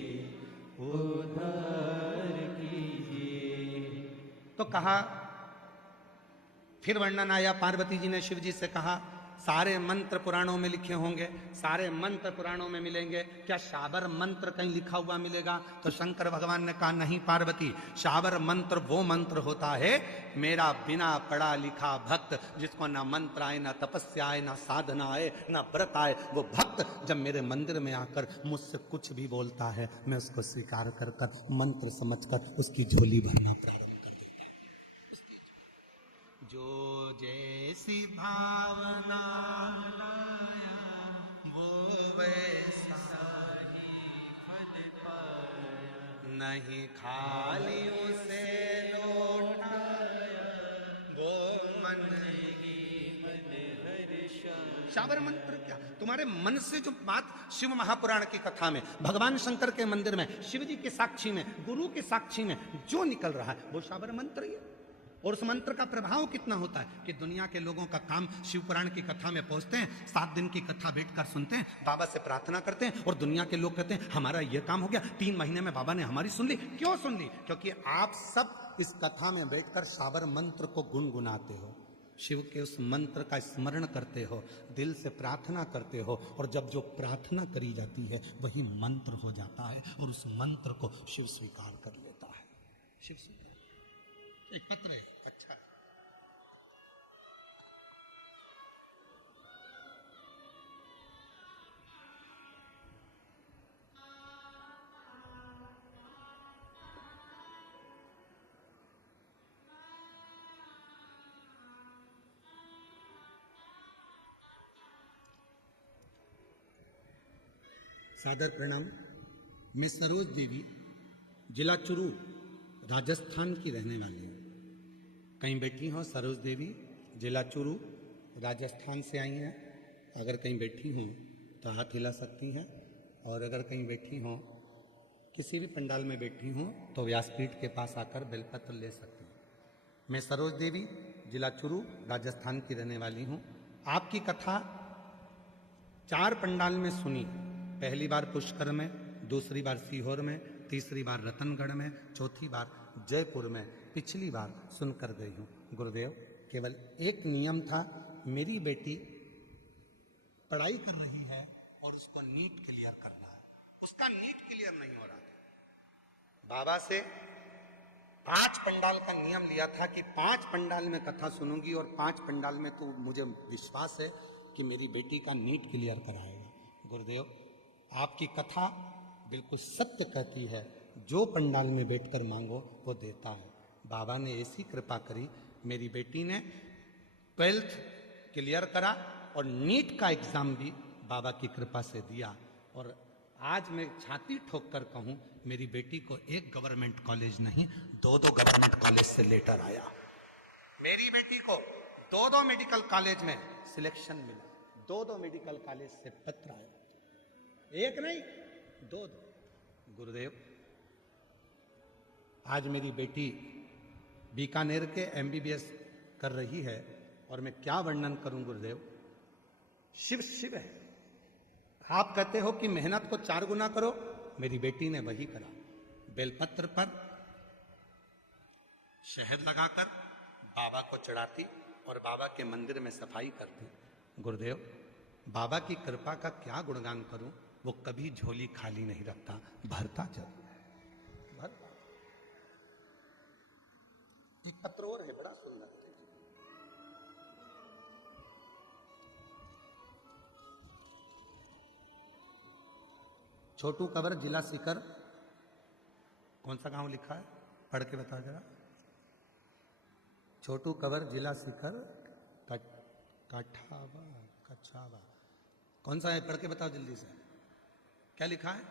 उद्धार कीजिए। तो कहा, फिर वर्णन आया, पार्वती जी ने शिव जी से कहा, सारे मंत्र पुराणों में लिखे होंगे, सारे मंत्र पुराणों में मिलेंगे, क्या शाबर मंत्र कहीं लिखा हुआ मिलेगा? तो शंकर भगवान ने कहा, नहीं पार्वती, शाबर मंत्र वो मंत्र होता है, मेरा बिना पढ़ा लिखा भक्त, जिसको ना मंत्र आए, ना तपस्या आए, ना साधना आए, ना व्रत आए, वो भक्त जब मेरे मंदिर में आकर मुझसे कुछ भी बोलता है, मैं उसको स्वीकार कर कर मंत्र समझकर उसकी झोली भरना प्रारंभ कर देता हूं। जो जैसी भावना लाया, वो वैसा ही फल पाया, नहीं खाली उसे लौटाया, वो मन ही मन हर्षा शाबर मंत्र क्या? तुम्हारे मन से जो बात शिव महापुराण की कथा में, भगवान शंकर के मंदिर में, शिव जी के साक्षी में, गुरु के साक्षी में जो निकल रहा है वो शाबर मंत्र ही है। और उस मंत्र का प्रभाव कितना होता है कि दुनिया के लोगों का काम शिव पुराण की कथा में पहुंचते हैं, 7 दिन की कथा बैठकर सुनते हैं, बाबा से प्रार्थना करते हैं और दुनिया के लोग कहते हैं हमारा यह काम हो गया, 3 महीने में बाबा ने हमारी सुन ली। क्यों सुन ली? क्योंकि आप सब इस कथा में बैठकर शाबर मंत्र को गुनगुनाते हो, शिव के उस मंत्र का स्मरण करते हो, दिल से प्रार्थना करते हो, और जब जो प्रार्थना करी जाती है वही मंत्र हो जाता है और उस मंत्र को शिव स्वीकार कर लेता है। शिव स्वीकार। एक पत्र है, अच्छा है। सादर प्रणाम। मैं सरोज देवी, जिला चुरू, राजस्थान की रहने वाली हूँ। कहीं बैठी हो सरोज देवी, जिला चुरू, राजस्थान से आई हैं? अगर कहीं बैठी हूँ तो हाथ हिला सकती हैं, और अगर कहीं बैठी हो, किसी भी पंडाल में बैठी हूँ तो व्यासपीठ के पास आकर बेलपत्र ले सकती हैं। मैं सरोज देवी, जिला चुरू, राजस्थान की रहने वाली हूँ। आपकी कथा 4 पंडाल में सुनी। पहली बार पुष्कर में, दूसरी बार सीहोर में, तीसरी बार रतनगढ़ में, चौथी बार जयपुर में, पिछली बार सुनकर गई हूँ। गुरुदेव, केवल एक नियम था, मेरी बेटी पढ़ाई कर रही है और उसको नीट क्लियर करना है, उसका नीट क्लियर नहीं हो रहा था। बाबा से 5 पंडाल का नियम लिया था कि 5 पंडाल में कथा सुनूंगी और 5 पंडाल में तो मुझे विश्वास है कि मेरी बेटी का नीट क्लियर कराएगा। गुरुदेव, आपकी कथा बिल्कुल सत्य कहती है, जो पंडाल में बैठकर मांगो वो देता है। बाबा ने ऐसी कृपा करी, मेरी बेटी ने 12th क्लियर करा और नीट का एग्जाम भी बाबा की कृपा से दिया। और आज मैं छाती ठोक कर कहूँ, मेरी बेटी को एक गवर्नमेंट कॉलेज नहीं, 2 गवर्नमेंट कॉलेज से लेटर आया। मेरी बेटी को 2 मेडिकल कॉलेज में सिलेक्शन मिला, 2 मेडिकल कॉलेज से पत्र आया, एक नहीं 2। गुरुदेव, आज मेरी बेटी बीकानेर के MBBS कर रही है, और मैं क्या वर्णन करूं गुरुदेव, शिव शिव है। आप कहते हो कि मेहनत को 4 गुना करो, मेरी बेटी ने वही करा। बेलपत्र पर शहद लगाकर बाबा को चढ़ाती और बाबा के मंदिर में सफाई करती। गुरुदेव, बाबा की कृपा का क्या गुणगान करूं, वो कभी झोली खाली नहीं रखता, भरता जरूर है, भरता। एक पत्र और है, बड़ा सुंदर। छोटू कबर, जिला सीकर। कौन सा गांव लिखा है, पढ़ के बताओ जरा। छोटू कबर, जिला सीकर, कछावा। कौन सा है, पढ़ के बताओ जल्दी से। क्या लिखा है?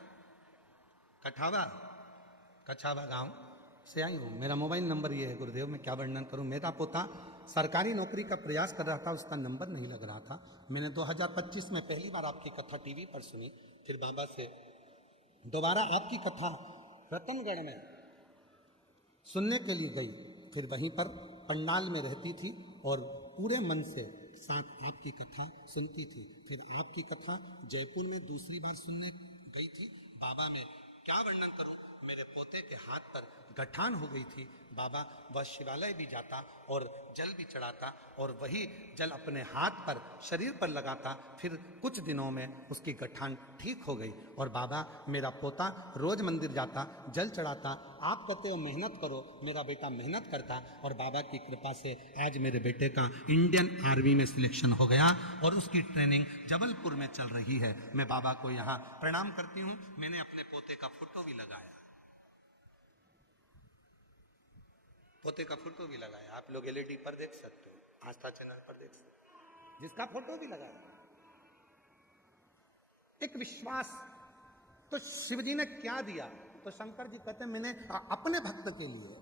कछावा गांव से आई हूँ। मेरा मोबाइल नंबर ये है। गुरुदेव, मैं क्या वर्णन करूँ, मेरा पोता सरकारी नौकरी का प्रयास कर रहा था, उसका नंबर नहीं लग रहा था। मैंने 2025 में पहली बार आपकी कथा टीवी पर सुनी, फिर बाबा से दोबारा आपकी कथा रतनगढ़ में सुनने के लिए गई, फिर वहीं पर पंडाल में रहती थी और पूरे मन से साथ आपकी कथा सुनती थी। फिर आपकी कथा जयपुर में दूसरी बार सुनने गई थी। बाबा में क्या वर्णन करूं, मेरे पोते के हाथ पर गठान हो गई थी। बाबा वह शिवालय भी जाता और जल भी चढ़ाता और वही जल अपने हाथ पर, शरीर पर लगाता। फिर कुछ दिनों में उसकी गठान ठीक हो गई और बाबा, मेरा पोता रोज मंदिर जाता, जल चढ़ाता। आप कहते हो मेहनत करो, मेरा बेटा मेहनत करता और बाबा की कृपा से आज मेरे बेटे का इंडियन आर्मी में सिलेक्शन हो गया और उसकी ट्रेनिंग जबलपुर में चल रही है। मैं बाबा को यहाँ प्रणाम करती हूँ। मैंने अपने पोते का फोटो भी लगाया, पोते का फोटो भी लगाया। आप लोग LED पर देख सकते हो, आस्था चैनल पर देख सकते हो, जिसका फोटो भी लगाया। एक विश्वास। तो शिव जी ने क्या दिया? तो शंकर जी कहते हैं मैंने अपने भक्त के लिए,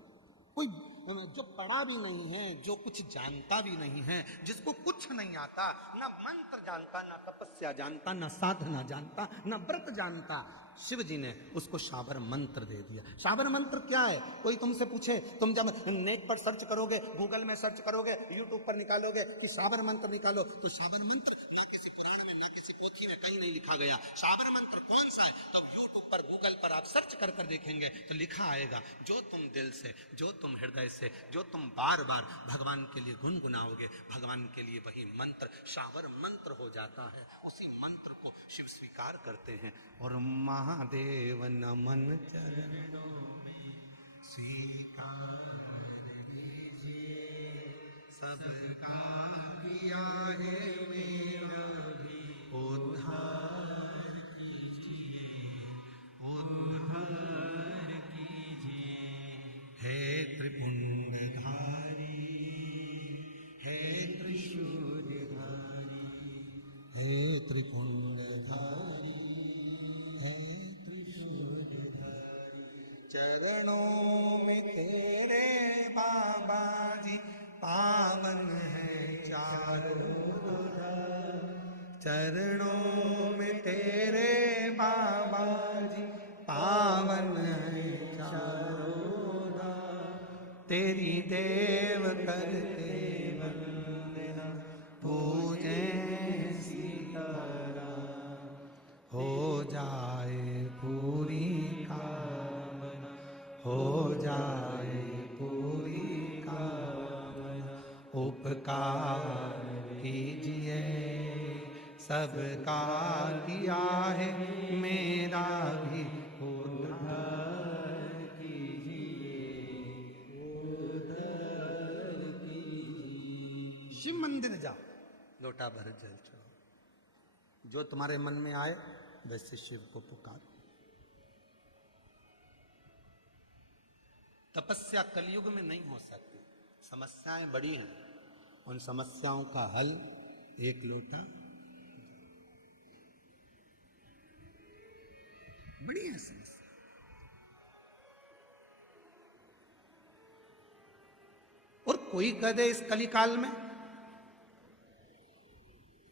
कोई जो पढ़ा भी नहीं है, जो कुछ जानता भी नहीं है, जिसको कुछ नहीं आता, ना मंत्र जानता, ना तपस्या जानता, ना साधना जानता, ना व्रत जानता, शिव जी ने उसको शाबर मंत्र दे दिया। शाबर मंत्र क्या है? कोई तुमसे पूछे, तुम जब नेट पर सर्च करोगे, गूगल में सर्च करोगे, यूट्यूब पर निकालोगे कि शाबर मंत्र निकालो, तो शाबर मंत्र ना किसी पुराण में, ना किसी पोथी में कहीं नहीं लिखा गया। शाबर मंत्र कौन सा है? तब यूट्यूब पर, गूगल पर आप सर्च कर कर देखेंगे तो लिखा आएगा, जो तुम दिल से, जो तुम हृदय से, जो तुम बार बार भगवान के लिए गुनगुनाओगे, भगवान के लिए वही मंत्र शाबर मंत्र हो जाता है। उसी मंत्र को शिव स्वीकार करते हैं। और महादेव नमन चरणों में स्वीकार लीजिए, सबका किया है मेरा भी उद्धार कीजिए, उद्धार कीजिए। हे त्रिपुंडधारी, हे त्रिशूलधारी, हे त्रिपुंडधारी, हे त्रिशूलधारी, चरणों में तेरे बाबा जी पावन है चारों धाम। चरणों में तेरे बाबा जी पावन है चारों धाम। तेरी देव करते वंदना, पूजे सीताराम, हो जाए पूरी कामना, हो जाए पूरी कामना। उपकार कीजिए, सबका किया है मेरा भी उद्धार कीजिए, उद्धार कीजिए। शिव मंदिर जाओ, लोटा भर जल चढ़ाओ, जो तुम्हारे मन में आए वैसे शिव को पुकारो। तपस्या कलयुग में नहीं हो सकती, समस्याएं बड़ी हैं, उन समस्याओं का हल एक लोटा, बड़ी है समस्या। और कोई कह दे इस कलिकाल में,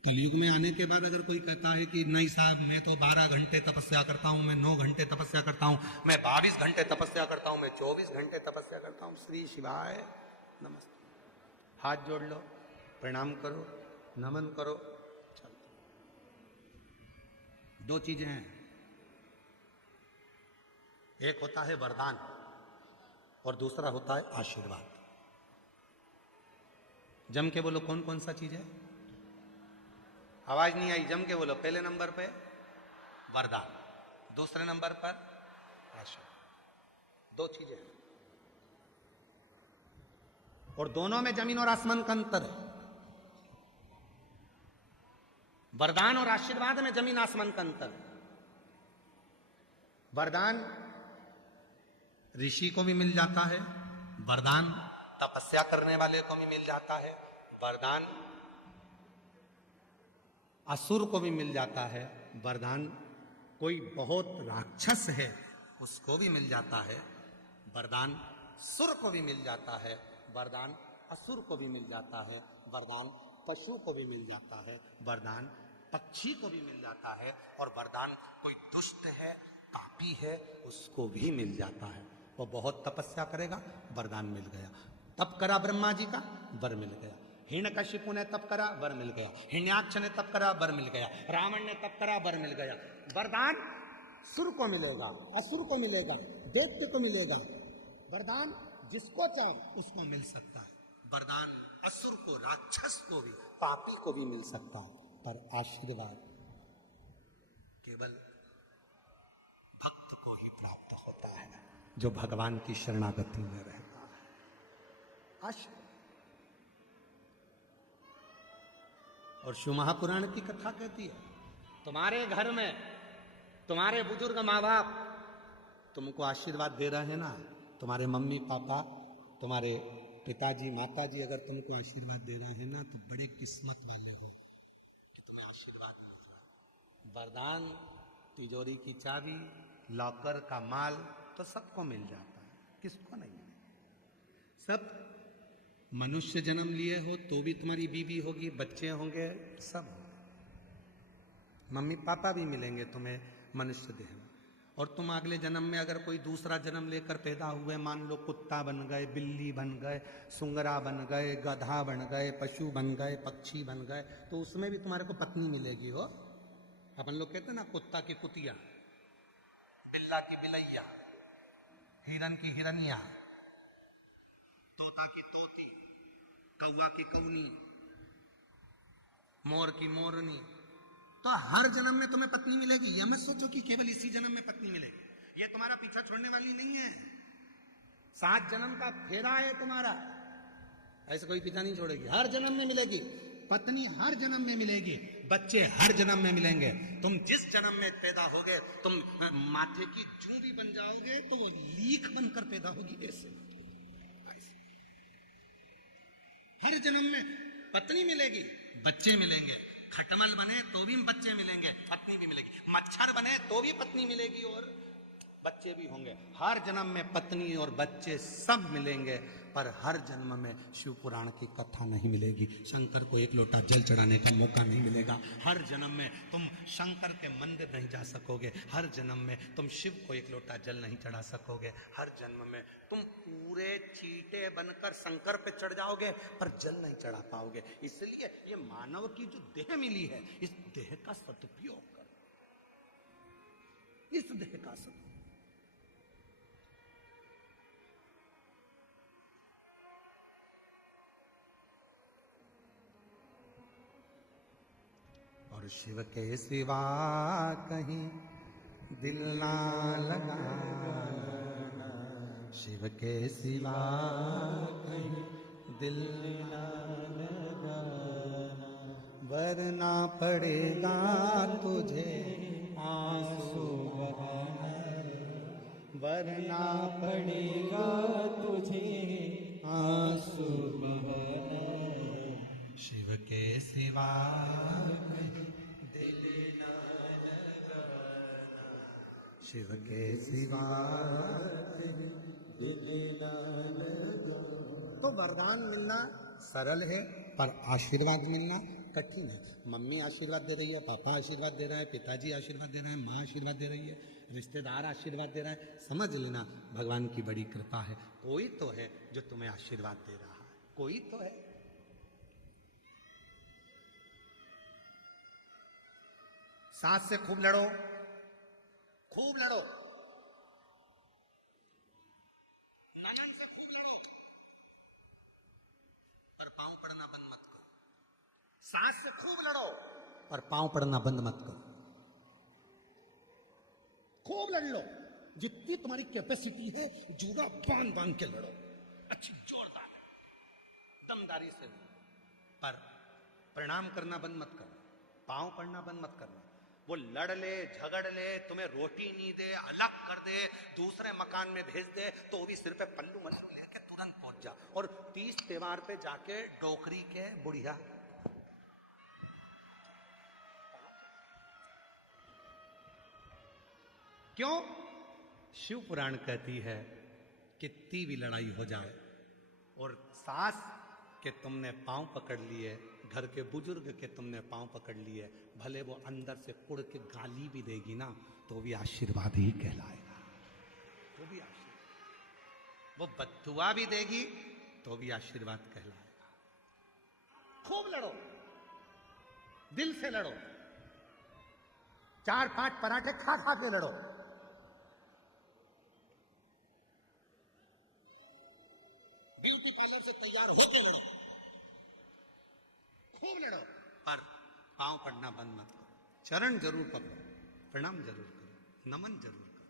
कलयुग में आने के बाद अगर कोई कहता है कि नहीं साहब मैं तो 12 घंटे तपस्या करता हूं, मैं 9 घंटे तपस्या करता हूं, मैं 22 घंटे तपस्या करता हूं, मैं 24 घंटे तपस्या करता हूं, श्री शिवाय नमस्ते, हाथ जोड़ लो, प्रणाम करो, नमन करो, चलो। दो चीजें हैं, एक होता है वरदान और दूसरा होता है आशीर्वाद। जम के बोलो कौन कौन सा चीज है? आवाज नहीं आई, जम के बोलो। पहले नंबर पे वरदान, दूसरे नंबर पर आशीर्वाद। दो चीजें हैं और दोनों में जमीन और आसमान का अंतर है। वरदान और आशीर्वाद में जमीन आसमान का अंतर है। वरदान ऋषि को भी मिल जाता है, वरदान तपस्या करने वाले को भी मिल जाता है, वरदान असुर को भी मिल जाता है, वरदान कोई बहुत राक्षस है उसको भी मिल जाता है, वरदान सुर को भी मिल जाता है, वरदान असुर को भी मिल जाता है, वरदान पशु को भी मिल जाता है, वरदान पक्षी को भी मिल जाता है, और वरदान कोई दुष्ट है, पापी है, उसको भी मिल जाता है। वो बहुत तपस्या करेगा, वरदान मिल गया। तप करा ब्रह्मा जी का, वर मिल गया। हिरण्यकशिपु ने तप करा, वर मिल गया। हिरण्याक्ष ने तप करा, वर मिल गया। रावण ने तप करा, वर मिल गया। वरदान सुर को मिलेगा, असुर को मिलेगा, दैत्य को मिलेगा। वरदान जिसको चाहे उसको मिल सकता है। वरदान असुर को, राक्षस को भी, पापी को भी मिल सकता है। पर आशीर्वाद केवल भक्त को ही प्राप्त होता है, जो भगवान की शरणागति में रहता है। आशीर्वाद। और शिव महापुराण की कथा कहती है, तुम्हारे घर में तुम्हारे बुजुर्ग माँ बाप तुमको आशीर्वाद दे रहे हैं ना, तुम्हारे मम्मी पापा, तुम्हारे पिताजी माताजी अगर तुमको आशीर्वाद दे रहे हैं ना, तो बड़े किस्मत वाले हो कि तुम्हें आशीर्वाद मिल रहा है। वरदान, तिजोरी की चाबी, लॉकर का माल तो सबको मिल जाता है, किसको नहीं मिले? सब मनुष्य जन्म लिए हो तो भी तुम्हारी बीवी होगी, बच्चे होंगे, सब होंगे, मम्मी पापा भी मिलेंगे तुम्हें मनुष्य देह में। और तुम अगले जन्म में अगर कोई दूसरा जन्म लेकर पैदा हुए, मान लो कुत्ता बन गए, बिल्ली बन गए, सुंगरा बन गए, गधा बन गए, पशु बन गए, पक्षी बन गए, तो उसमें भी तुम्हारे को पत्नी मिलेगी हो। अपन लोग कहते हैं ना, कुत्ता की कुतिया, बिल्ला की बिलैया, हिरन की हिरनिया, तोता की तोती, कौवा की कौनी, मोर की मोरनी। तो हर जन्म में तुम्हें पत्नी मिलेगी। यह मत सोचो कि केवल इसी जन्म में पत्नी मिलेगी। ये तुम्हारा पीछा छोड़ने वाली नहीं है। 7 जन्म का फेरा है तुम्हारा, ऐसे कोई पीछा नहीं छोड़ेगी। हर जन्म में मिलेगी पत्नी, हर जन्म में मिलेगी, बच्चे हर जन्म में मिलेंगे। तुम जिस जन्म में पैदा होगे, तुम माथे की जू भी बन जाओगे तो वो लीख बनकर पैदा होगी। ऐसे हर जन्म में पत्नी मिलेगी, बच्चे मिलेंगे। खटमल बने तो भी बच्चे मिलेंगे, पत्नी भी मिलेगी। मच्छर बने तो भी पत्नी मिलेगी और बच्चे भी होंगे। हर जन्म में पत्नी और बच्चे सब मिलेंगे, पर हर जन्म में शिव पुराण की कथा नहीं मिलेगी। शंकर को एक लोटा जल चढ़ाने का मौका नहीं मिलेगा। हर जन्म में तुम शंकर के मंदिर नहीं जा सकोगे। हर जन्म में तुम शिव को एक लोटा जल नहीं चढ़ा सकोगे। हर जन्म में तुम पूरे चीटे बनकर शंकर पे चढ़ जाओगे, पर जल नहीं चढ़ा पाओगे। इसलिए ये मानव की जो देह मिली है, इस देह का सदुपयोग करो, इस देह का सदुपयोग। और शिव के सिवा कहीं दिल ना लगाना, शिव के सिवा कहीं दिल ना लगाना, वरना पड़ेगा तुझे आंसू बहाना, वरना पड़ेगा तुझे आंसू बहाना। शिव के सिवा शिव के सिवा तो वरदान मिलना सरल है, पर आशीर्वाद मिलना कठिन है। मम्मी आशीर्वाद दे रही है, पापा आशीर्वाद दे रहा है, पिताजी आशीर्वाद दे रहे हैं, माँ आशीर्वाद दे रही है, रिश्तेदार आशीर्वाद दे रहा है। समझ लेना भगवान की बड़ी कृपा है। कोई तो है जो तुम्हें आशीर्वाद दे रहा है, कोई तो है। सास से खूब लड़ो, खूब लड़ो, ननन से खूब लड़ो, पर पांव पड़ना बंद मत करो। सास से खूब लड़ो, पर पांव पड़ना बंद मत करो। खूब लड़ लो, जितनी तुम्हारी कैपेसिटी है, जूड़ा बांध बांध के लड़ो, अच्छी जोरदार दमदारी से, पर प्रणाम करना बंद मत करो, पांव पड़ना बंद मत करना। वो लड़ ले, झगड़ ले, तुम्हें रोटी नहीं दे, अलग कर दे, दूसरे मकान में भेज दे, तो भी सिर पे पल्लू मल्लू लेके तुरंत पहुंच जा। और 30 त्योहार पे जाके डोकरी के बुढ़िया क्यों? शिव पुराण कहती है कितनी भी लड़ाई हो जाए और सास के तुमने पांव पकड़ लिए, घर के बुजुर्ग के तुमने पांव पकड़ लिए, भले वो अंदर से कुड़ के गाली भी देगी ना, तो भी आशीर्वाद ही कहलाएगा। वो भी आशीर्वाद, वो बद्दुआ भी देगी तो भी आशीर्वाद कहलाएगा। खूब लड़ो, दिल से लड़ो, 4-5 पराठे खा खा के लड़ो, ब्यूटी पार्लर से तैयार होके लड़ो, खूब लड़ो, पर पांव पड़ना बंद मत करो। चरण जरूर पकड़ो, प्रणाम जरूर करो, नमन जरूर करो।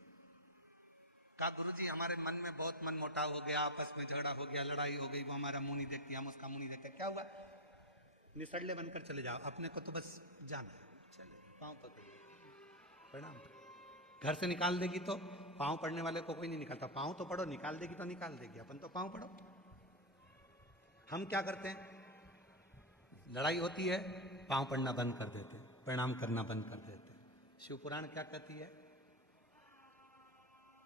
का गुरुजी हमारे मन में बहुत मन मोटाव हो गया, आपस में झगड़ा हो गया, लड़ाई हो गई, वो हमारा मुंह नहीं देखती, हम उसका मुंह नहीं देखते, क्या हुआ? निसड़ले बनकर चले जाओ, अपने को तो बस जाना है, चले पांव पकड़ो, प्रणाम करो। घर से निकाल देगी तो पांव पड़ने वाले को कोई नहीं निकालता, पांव तो पड़ो, निकाल देगी तो निकाल देगी, अपन तो पांव पड़ो। हम क्या करते हैं? लड़ाई होती है, पांव पड़ना बंद कर देते, प्रणाम करना बंद कर देते। शिव पुराण क्या कहती है?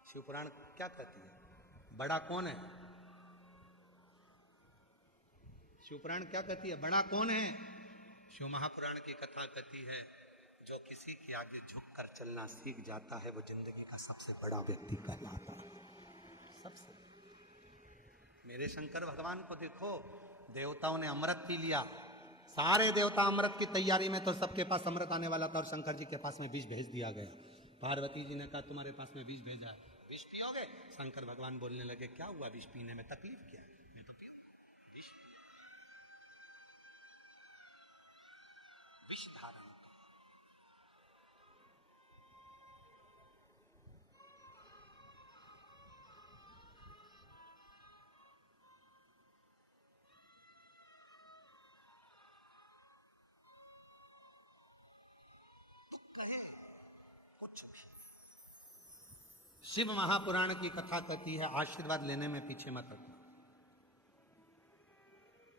शिव पुराण क्या कहती है? बड़ा कौन है? शिवपुराण क्या कहती है? बड़ा कौन है? शिव महापुराण की कथा कहती है जो किसी के आगे झुककर चलना सीख जाता है वो जिंदगी का सबसे बड़ा व्यक्ति कहलाता है। सबसे। मेरे शंकर भगवान को देखो, देवताओं ने अमृत पी लिया, सारे देवता अमृत की तैयारी में, तो सबके पास अमृत आने वाला था और शंकर जी के पास में विष भेज दिया गया। पार्वती जी ने कहा तुम्हारे पास में विष भेजा है, विष पियोगे? शंकर भगवान बोलने लगे क्या हुआ विष पीने में, तकलीफ क्या है, मैं तो पियो विष। विष धारण शिव महापुराण की कथा कहती है आशीर्वाद लेने में पीछे मत हटना।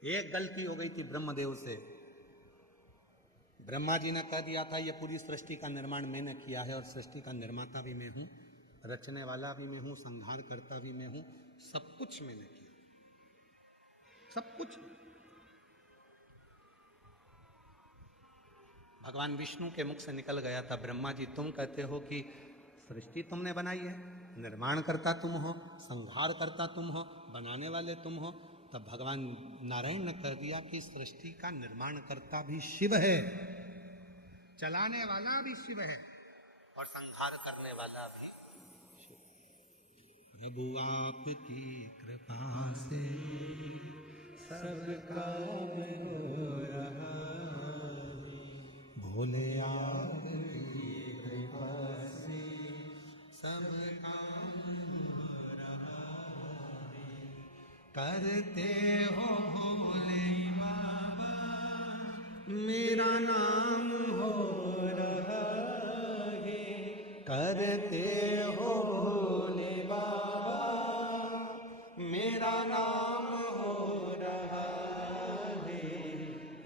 एक गलती हो गई थी ब्रह्मदेव से। ब्रह्मा जी ने कह दिया था ये पूरी सृष्टि का निर्माण मैंने किया है और सृष्टि का निर्माता भी मैं हूं, रचने वाला भी मैं हूं, संहार करता भी मैं हूं, सब कुछ मैंने किया, सब कुछ। भगवान विष्णु के मुख से निकल गया था ब्रह्मा जी तुम कहते हो कि सृष्टि तुमने बनाई है, निर्माण करता तुम हो, संहार करता तुम हो, बनाने वाले तुम हो। तब भगवान नारायण ने कह दिया कि सृष्टि का निर्माण करता भी शिव है, चलाने वाला भी शिव है और संहार करने वाला भी शिव। प्रभु आपकी कृपा से सब काम हो रहा, भोले आपकी कृपा से सब काम हो रहा है। करते हो भोले बाबा मेरा नाम हो रहा है, करते हो भोले बाबा मेरा नाम हो रहा है,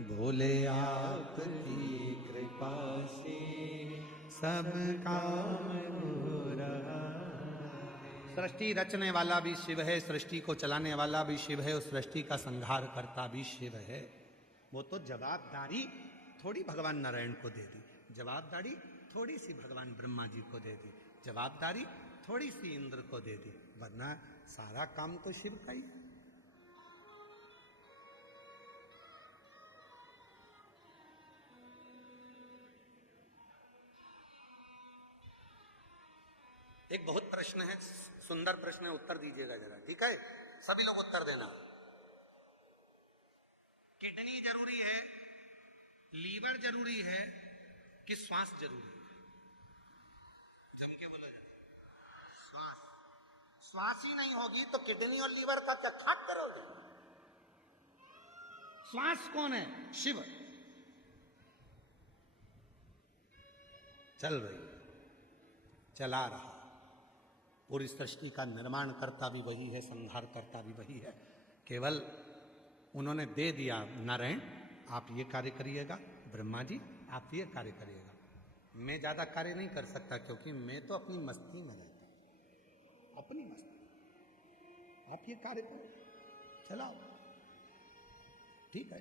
भोले आपकी कृपा से सब काम हो रहा है। सृष्टि रचने वाला भी शिव है, सृष्टि को चलाने वाला भी शिव है और सृष्टि का संहार करता भी शिव है। वो तो जवाबदारी थोड़ी भगवान नारायण को दे दी, जवाबदारी थोड़ी सी भगवान ब्रह्मा जी को दे दी, जवाबदारी थोड़ी सी इंद्र को दे दी, वरना सारा काम तो शिव का ही है। एक बहुत प्रश्न है, सुंदर प्रश्न है, उत्तर दीजिएगा जरा, ठीक है? सभी लोग उत्तर देना। किडनी जरूरी है, लीवर जरूरी है कि श्वास जरूरी है? जम के बोला जाए। श्वास। श्वास ही नहीं होगी तो किडनी और लीवर का क्या खाट करोगे? श्वास कौन है? शिव। चल रही, चला रहा, पूरी सृष्टि का निर्माण करता भी वही है, संहार करता भी वही है। केवल उन्होंने दे दिया नारायण आप ये कार्य करिएगा, ब्रह्मा जी आप ये कार्य करिएगा। मैं ज्यादा कार्य नहीं कर सकता क्योंकि मैं तो अपनी मस्ती में रहता हूं, अपनी मस्ती। आप ये कार्य करो, चलाओ, ठीक है।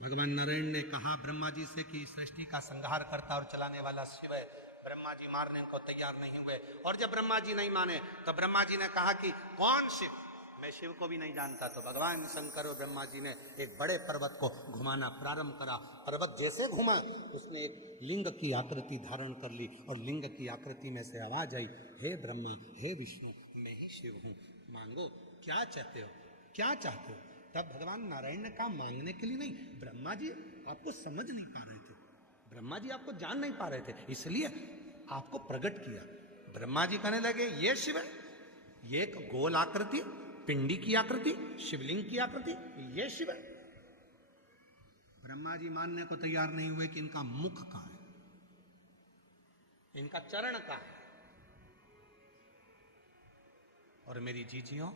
भगवान नारायण ने कहा ब्रह्मा जी से कि सृष्टि का संहार करता और चलाने वाला शिव है। ब्रह्मा जी मारने को तैयार नहीं हुए और जब ब्रह्मा जी नहीं माने तो ब्रह्मा जी ने कहा कि कौन शिव? मैं शिव को भी नहीं जानता। तो भगवान शंकर और ब्रह्मा जी ने एक बड़े पर्वत को घुमाना प्रारंभ करा। पर्वत जैसे घुमा उसने एक लिंग की आकृति धारण कर ली और लिंग की आकृति में से आवाज आई, हे ब्रह्मा, हे विष्णु, मैं ही शिव हूं, मांगो क्या चाहते हो, क्या चाहते हो? तब भगवान नारायण ने कहा मांगने के लिए नहीं, ब्रह्मा जी आपको समझ नहीं पा रहे थे, ब्रह्मा जी आपको जान नहीं पा रहे थे, इसलिए आपको प्रकट किया। ब्रह्मा जी कहने लगे ये शिव है, ये एक गोल आकृति, पिंडी की आकृति, शिवलिंग की आकृति, ये शिव है। ब्रह्मा जी मानने को तैयार नहीं हुए कि इनका मुख कहां है, इनका चरण कहां है। और मेरी जीजियों,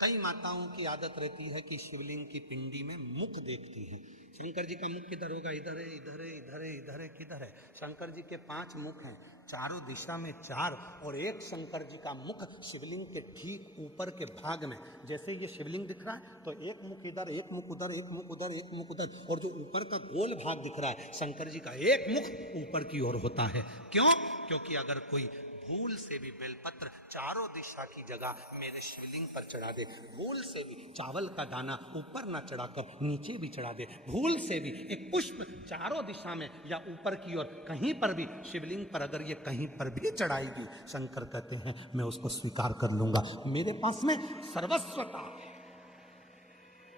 कई माताओं की आदत रहती है कि शिवलिंग की पिंडी में मुख देखती है, शंकर जी का मुख किधर होगा? इधर है, इधर है, इधर है, इधर है, किधर है? शंकर जी के 5 मुख हैं, चारों दिशा में 4, और एक शंकर जी का मुख शिवलिंग के ठीक ऊपर के भाग में। जैसे ये शिवलिंग दिख रहा है तो एक मुख इधर, एक मुख उधर, एक मुख उधर, एक मुख उधर, और जो ऊपर का गोल भाग दिख रहा है शंकर जी का एक मुख ऊपर की ओर होता है। क्यों? क्योंकि अगर कोई भूल से भी बेलपत्र चारों दिशा की जगह मेरे शिवलिंग पर चढ़ा दे, भूल से भी चावल का दाना ऊपर ना चढ़ाकर नीचे भी चढ़ा दे, भूल से भी एक पुष्प चारों दिशा में या ऊपर की ओर कहीं पर भी शिवलिंग पर अगर ये कहीं पर भी चढ़ाएगी, शंकर कहते हैं मैं उसको स्वीकार कर लूंगा। मेरे पास में सर्वस्वता है।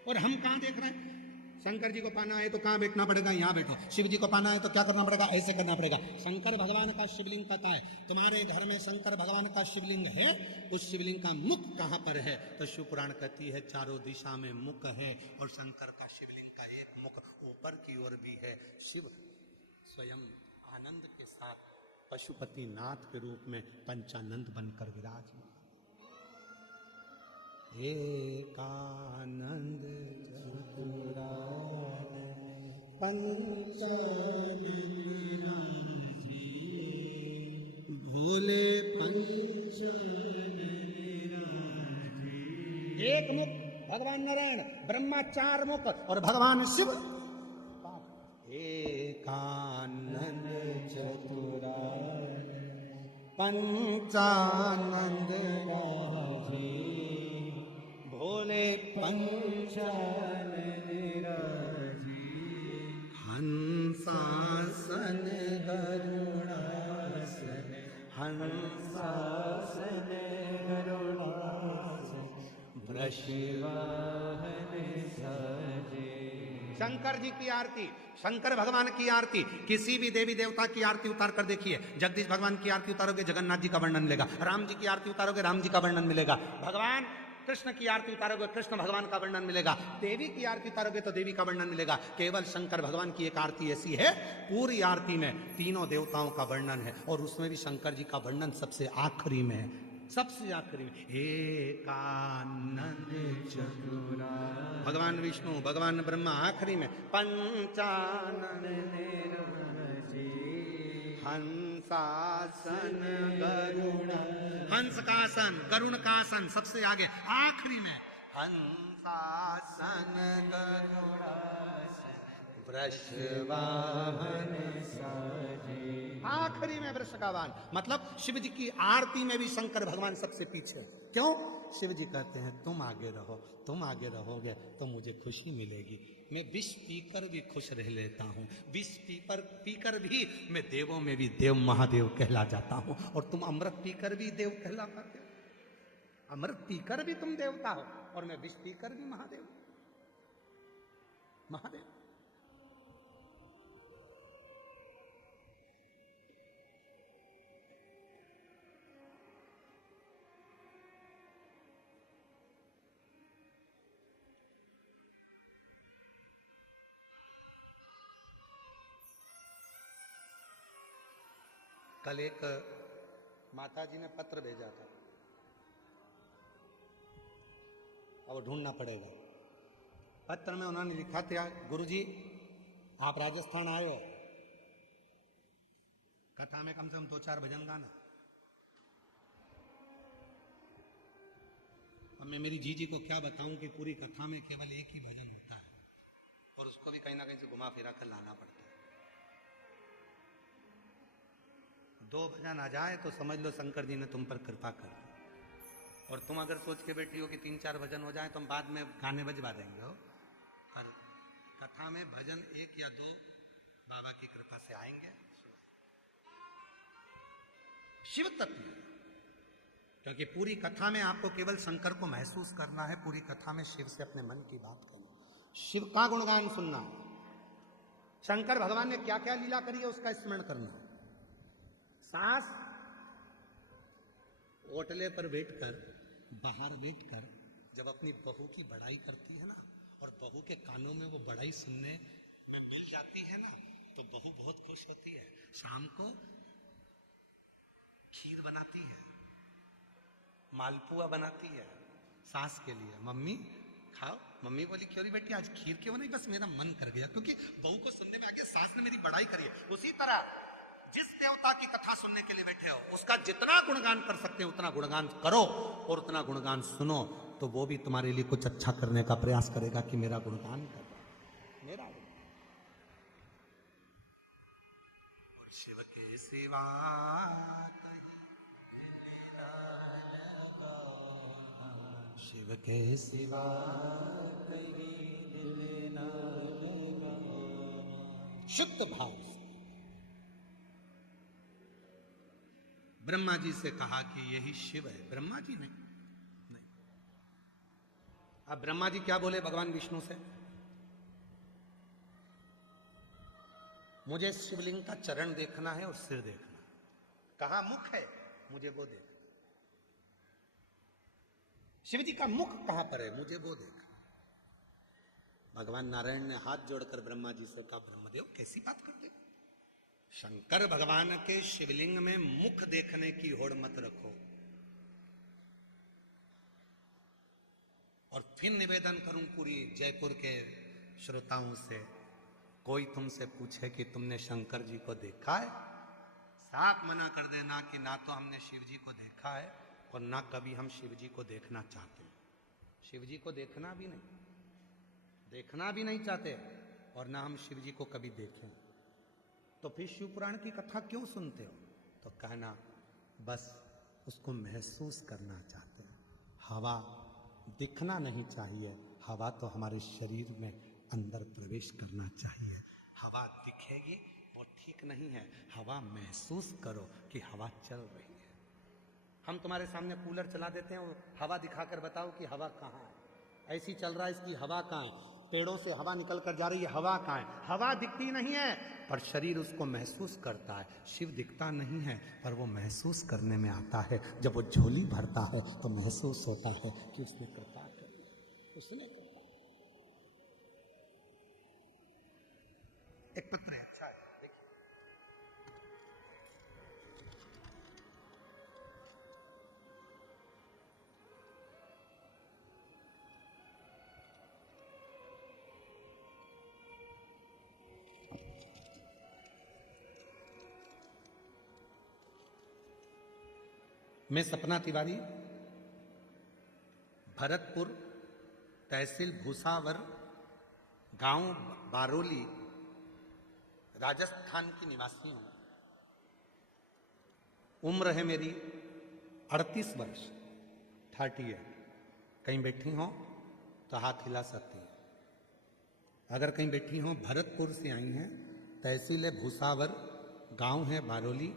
और हम कहां देख रहे हैं? शंकर जी को पाना है तो कहां बैठना पड़ेगा? यहां बैठो। शिव जी को पाना है तो क्या करना पड़ेगा? ऐसे करना पड़ेगा। शंकर भगवान का शिवलिंग पता है, तुम्हारे घर में शंकर भगवान का शिवलिंग है, उस शिवलिंग का मुख कहां पर है? तो शिव पुराण कहती है चारों दिशा में मुख है, और शंकर का शिवलिंग का एक मुख ऊपर की ओर भी है। शिव स्वयं आनंद के साथ पशुपति नाथ के रूप में पंचानंद बनकर विराजमान। एकानंद पंचानंद भोले पंचानंद। एक मुख भगवान नारायण, ब्रह्मा 4 मुख और भगवान शिव। एकानंद चतुरानन पंचानंद भोले पंचानन हंसासन गरुड़ासन, हंसासन गरुड़ासन वृषवाहन साजे। शंकर जी की आरती, शंकर भगवान की आरती, किसी भी देवी देवता की आरती उतार कर देखिए। जगदीश भगवान की आरती उतारोगे जगन्नाथ जी का वर्णन मिलेगा, राम जी की आरती उतारोगे राम जी का वर्णन मिलेगा, भगवान कृष्ण की आरती उतारोगे कृष्ण भगवान का वर्णन मिलेगा, देवी की आरती उतारोगे तो देवी का वर्णन मिलेगा। केवल शंकर भगवान की एक आरती ऐसी है, पूरी आरती में तीनों देवताओं का वर्णन है, और उसमें भी शंकर जी का वर्णन सबसे आखिरी में है, सबसे आखिरी में। एकानंद चतुरा भगवान विष्णु, भगवान ब्रह्मा आखिरी में, पंचानन हंसासन गरुण, हंस का आसन, गरुण का आसन सबसे आगे आखिरी में, हंसासन गरुड़ासन वृषवाहन साजे। आखिरी में वृष का वाहन, मतलब शिव जी की आरती में भी शंकर भगवान सबसे पीछे। क्यों? शिव जी कहते हैं तुम आगे रहो, तुम आगे रहोगे तो मुझे खुशी मिलेगी। मैं विष पीकर भी खुश रह लेता हूँ, विष पीकर भी मैं देवों में भी देव महादेव कहला जाता हूँ, और तुम अमृत पीकर भी देव कहला पाते हो। अमृत पीकर भी तुम देवता हो, और मैं विष पीकर भी महादेव। महादेव कल एक माता जी ने पत्र भेजा था, अब ढूंढना पड़ेगा। पत्र में उन्होंने लिखा था, गुरुजी आप राजस्थान आए हो, कथा में कम से कम 2-4 भजन गाना। अब मैं मेरी जीजी को क्या बताऊं कि पूरी कथा में केवल एक ही भजन होता है, और उसको भी कहीं ना कहीं से घुमा फिरा कर लाना पड़ता है। 2 भजन आ जाए तो समझ लो शंकर जी ने तुम पर कृपा कर दी, और तुम अगर सोच के बैठी हो कि 3-4 भजन हो जाए तो हम बाद में गाने बजवा देंगे हो, पर कथा में भजन 1 या 2 बाबा की कृपा से आएंगे। शिव तत्व, क्योंकि पूरी कथा में आपको केवल शंकर को महसूस करना है, पूरी कथा में शिव से अपने मन की बात करना, शिव का गुणगान सुनना, शंकर भगवान ने क्या क्या लीला करी है उसका स्मरण करना। सास ओटले पर बैठकर, बाहर बैठकर जब अपनी बहू की बड़ाई करती है ना, और बहू के कानों में वो बड़ाई सुनने में मिल जाती है ना, तो बहू बहुत खुश होती है। शाम को खीर बनाती है, मालपुआ बनाती है सास के लिए, मम्मी खाओ। मम्मी बोली क्यों नहीं बेटी आज खीर क्यों नहीं, बस मेरा मन कर गया, क्योंकि बहू को सुनने में आके सास ने मेरी बड़ाई करी है। उसी तरह जिस देवता की कथा सुनने के लिए बैठे हो उसका जितना गुणगान कर सकते हैं उतना गुणगान करो और उतना गुणगान सुनो, तो वो भी तुम्हारे लिए कुछ अच्छा करने का प्रयास करेगा कि मेरा गुणगान कर मेरा। शिव के सिवा शिव के सिवा शुद्ध भाव से ब्रह्मा जी से कहा कि यही शिव है। ब्रह्मा जी नहीं। अब ब्रह्मा जी क्या बोले भगवान विष्णु से, मुझे शिवलिंग का चरण देखना है और सिर देखना। कहां मुख है, मुझे वो देखना। शिव जी का मुख कहां पर है, मुझे वो देखना। भगवान नारायण ने हाथ जोड़कर ब्रह्मा जी से कहा, ब्रह्मदेव कैसी बात करते हो, शंकर भगवान के शिवलिंग में मुख देखने की होड़ मत रखो। और फिर निवेदन करूं पूरी जयपुर के श्रोताओं से, कोई तुमसे पूछे कि तुमने शंकर जी को देखा है, साफ मना कर देना कि ना तो हमने शिव जी को देखा है और ना कभी हम शिव जी को देखना चाहते हैं। शिव जी को देखना भी नहीं चाहते और ना हम शिव जी को कभी देखें। तो फिर शिव पुराण की कथा क्यों सुनते हो, तो कहना बस उसको महसूस करना चाहते हैं। हवा दिखना नहीं चाहिए, हवा तो हमारे शरीर में अंदर प्रवेश करना चाहिए। हवा दिखेगी वो ठीक नहीं है, हवा महसूस करो कि हवा चल रही है। हम तुम्हारे सामने कूलर चला देते हैं, हवा दिखाकर बताओ कि हवा कहाँ है, ऐसी चल रहा है इसकी हवा कहाँ है, पेड़ों से हवा निकल कर जा रही है, हवा कहाँ है, हवा दिखती नहीं है पर शरीर उसको महसूस करता है। शिव दिखता नहीं है पर वो महसूस करने में आता है। जब वो झोली भरता है तो महसूस होता है कि उसने कृपा कर, उसने कृपा। एक पत्र है, अच्छा है, देखिए। मैं सपना तिवारी, भरतपुर तहसील भूसावर, गांव बारोली, राजस्थान की निवासी हूं। उम्र है मेरी 38 वर्ष, 30 है। कहीं बैठी हो तो हाथ हिला सकती है। अगर कहीं बैठी हो, भरतपुर से आई हैं, तहसील है भूसावर, गांव है बारोली।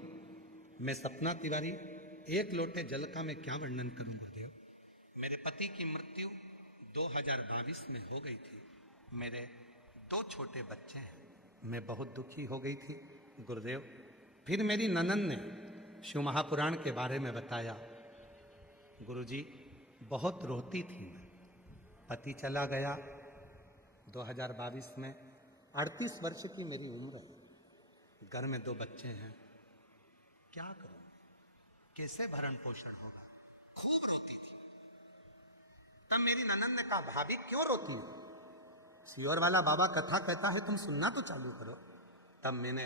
मैं सपना तिवारी। एक लोटे जल का मैं क्या वर्णन करूंगा देव। मेरे पति की मृत्यु 2022 में हो गई थी। मेरे 2 छोटे बच्चे हैं। मैं बहुत दुखी हो गई थी गुरुदेव। फिर मेरी ननद ने शिव महापुराण के बारे में बताया। गुरुजी बहुत रोती थी मैं, पति चला गया 2022 में। 38 वर्ष की मेरी उम्र है, घर में 2 बच्चे हैं, क्या करूं, कैसे भरण पोषण होगा। खूब रोती थी। तब मेरी ननद ने कहा, भाभी क्यों रोती है, सियोर वाला बाबा कथा कहता है, तुम सुनना तो चालू करो। तब मैंने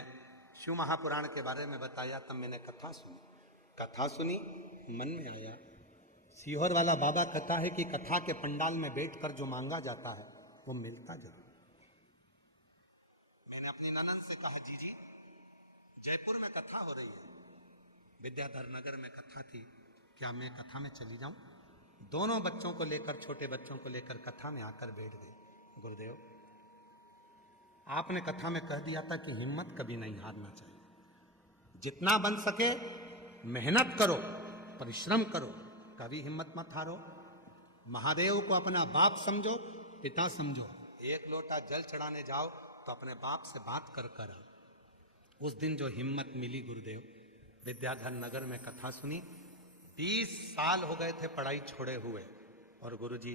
शिव महापुराण के बारे में बताया, तब मैंने कथा सुनी, मन में आया सियोर वाला बाबा कहता है कि कथा के पंडाल में बैठकर जो मांगा जाता है वो मिलता जरूर। मैंने अपनी ननद से कहा, जी जयपुर में कथा हो रही है, विद्याधर नगर में कथा थी, क्या मैं कथा में चली जाऊं। दोनों बच्चों को लेकर, छोटे बच्चों को लेकर कथा में आकर बैठ गए। गुरुदेव आपने कथा में कह दिया था कि हिम्मत कभी नहीं हारना चाहिए, जितना बन सके मेहनत करो, परिश्रम करो, कभी हिम्मत मत हारो। महादेव को अपना बाप समझो, पिता समझो। एक लोटा जल चढ़ाने जाओ तो अपने बाप से बात कर उस दिन जो हिम्मत मिली गुरुदेव, विद्याधर नगर में कथा सुनी। 20 साल हो गए थे पढ़ाई छोड़े हुए, और गुरुजी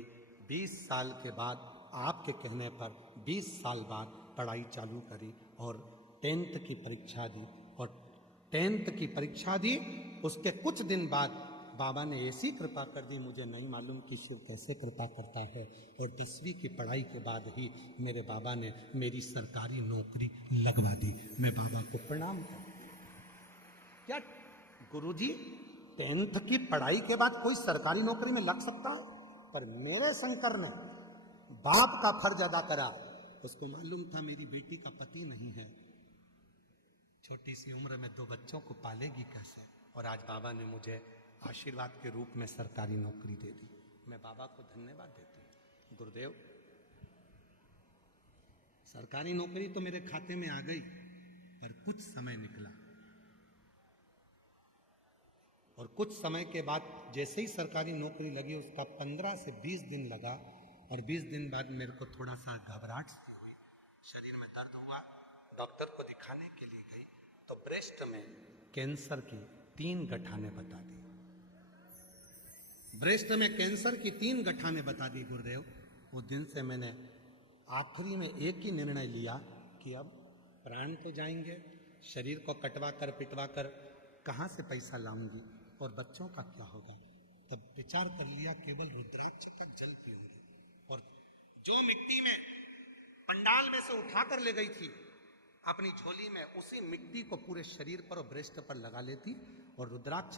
20 साल के बाद आपके कहने पर 20 साल बाद पढ़ाई चालू करी और 10th की परीक्षा दी। और 10th की परीक्षा दी, उसके कुछ दिन बाद बाबा ने ऐसी कृपा कर दी, मुझे नहीं मालूम कि शिव कैसे कृपा करता है। और 10वीं की पढ़ाई के बाद ही मेरे बाबा ने मेरी सरकारी नौकरी लगवा दी। मैं बाबा को प्रणाम करता हूं। क्या गुरुजी, 10th की पढ़ाई के बाद कोई सरकारी नौकरी में लग सकता है? पर मेरे शंकर ने बाप का फर्ज अदा करा। उसको मालूम था मेरी बेटी का पति नहीं है, छोटी सी उम्र में 2 बच्चों को पालेगी कैसे। और आज बाबा ने मुझे आशीर्वाद के रूप में सरकारी नौकरी दे दी। मैं बाबा को धन्यवाद देती हूँ। गुरुदेव, सरकारी नौकरी तो मेरे खाते में आ गई, पर कुछ समय निकला। और कुछ समय के बाद जैसे ही सरकारी नौकरी लगी, उसका 15 से 20 दिन लगा। और 20 दिन बाद मेरे को थोड़ा सा घबराहट सी हुई, शरीर में दर्द हुआ। डॉक्टर को दिखाने के लिए गई तो ब्रेस्ट में कैंसर की 3 गठानें बता दी। ब्रेस्ट में कैंसर की 3 गठानें बता दी। गुरुदेव, उस दिन से मैंने आखिरी में एक ही निर्णय लिया कि अब प्राण तो जाएंगे, शरीर को कटवा कर पिटवा कर कहाँ से पैसा लाऊंगी और बच्चों का क्या होगा। तब विचार कर लिया केवल रुद्राक्ष का जल पीऊंगी। और जो मिट्टी में पंडाल में से उठाकर ले गई थी अपनी झोली में, उसी मिट्टी को पूरे शरीर पर और ब्रेस्ट पर लगा लेती और रुद्राक्ष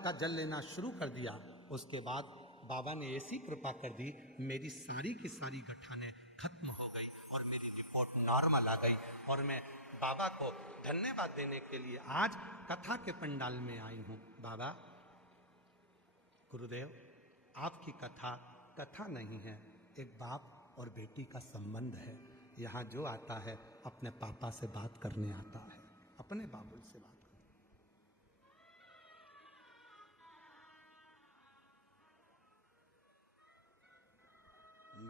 का जल लेना शुरू कर दिया। उसके बाद बाबा ने ऐसी कृपा कर दी, मेरी सारी की सारी गठानें खत्म हो गई और मेरी रिपोर्ट नॉर्मल आ गई। और मैं बाबा को धन्यवाद देने के लिए आज कथा के पंडाल में आई हूं। बाबा, गुरुदेव, आपकी कथा नहीं है, एक बाप और बेटी का संबंध है। यहाँ जो आता है अपने पापा से बात करने आता है, अपने बाबुल से बात।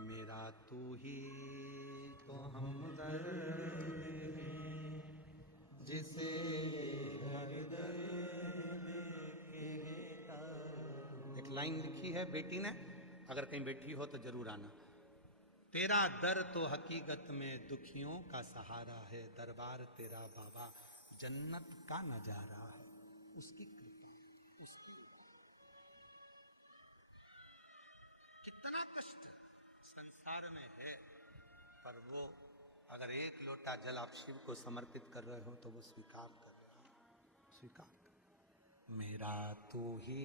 मेरा तू ही तो हमदर्द है, जिसे हर दर्द कहता। एक लाइन लिखी है बेटी ने, अगर कहीं बैठी हो तो जरूर आना। तेरा दर तो हकीकत में दुखियों का सहारा है, दरबार तेरा बाबा जन्नत का नजारा है। उसकी कृपा, उसकी कितना कष्ट संसार में है, पर वो अगर एक लोटा जल आप शिव को समर्पित कर रहे हो तो वो स्वीकार कर रहे हो, स्वीकार कर। मेरा तू ही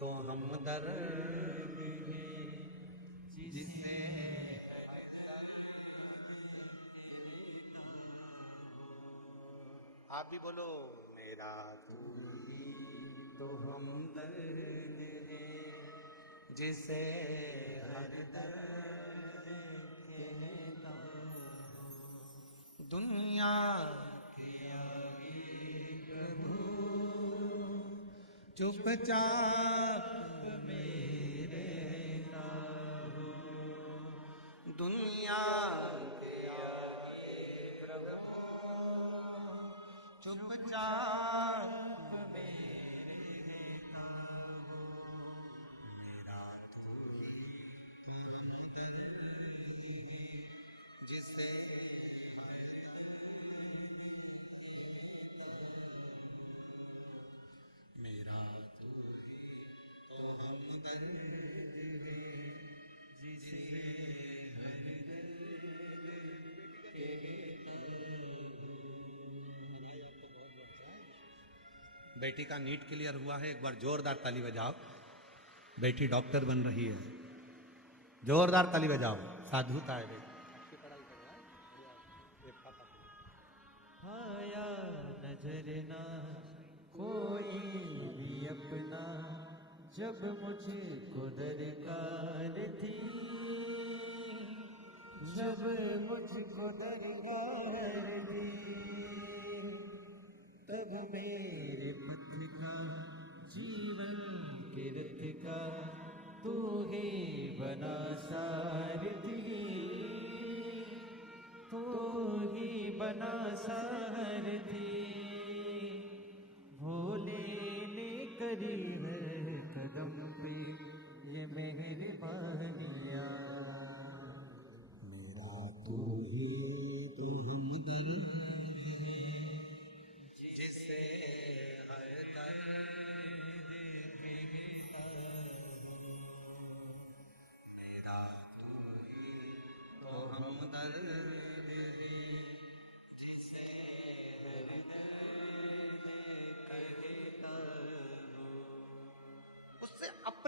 तो हमदर्द है, जिसे आप भी बोलो, मेरा तू ही तो हमदर्द है, जिसे हर दर्द कहता। दुनिया के आगे प्रभु चुपचाप मेरे ना हो। दुनिया के आगे प्रभु चुपचाप मेरे ना हो। मेरा तू ही हमदर्द है, जिसे मेरा तू ही तो हमदर्द है, जिसे हर दर्द कहता। बेटी का नीट क्लियर हुआ है, एक बार जोरदार ताली बजाओ। बेटी डॉक्टर बन रही है, जोरदार ताली बजाओ। साधुता है बेटी। आया नजर ना कोई भी अपना, जब मुझे को दरकार थी, जब मुझको दरकार थी, तब मेरे पथ का जीवन के रथ का तू ही बना सारथी, तू ही बना सारथी। भोले ने करी हर कदम पे ये मेहरबानियाँ। मेरा तू ही तो हमदर्द है, जिसे हर दर्द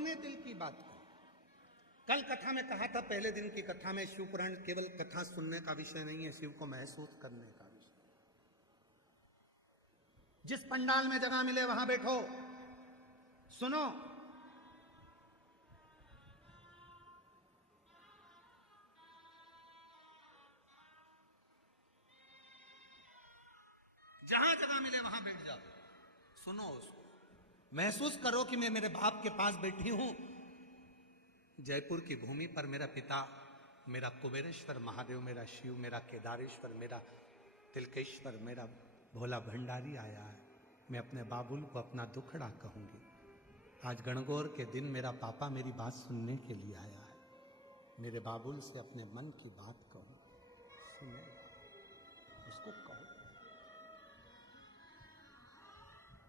अपने दिल की बात करो। कल कथा में कहा था, पहले दिन की कथा में, शिव पुराण केवल कथा सुनने का विषय नहीं है, शिव को महसूस करने का विषय। जिस पंडाल में जगह मिले वहां बैठो, सुनो। जहां जगह मिले वहां बैठ जाओ, सुनो उसको, महसूस करो कि मैं मेरे बाप के पास बैठी हूं। जयपुर की भूमि पर मेरा पिता, मेरा कुबेरेश्वर महादेव, मेरा शिव, मेरा केदारेश्वर, मेरा तिलकेश्वर, मेरा भोला भंडारी आया है। मैं अपने बाबुल को अपना दुखड़ा कहूंगी। आज गणगौर के दिन मेरा पापा मेरी बात सुनने के लिए आया है। मेरे बाबुल से अपने मन की बात कहूं, सुनो, उसको कहो।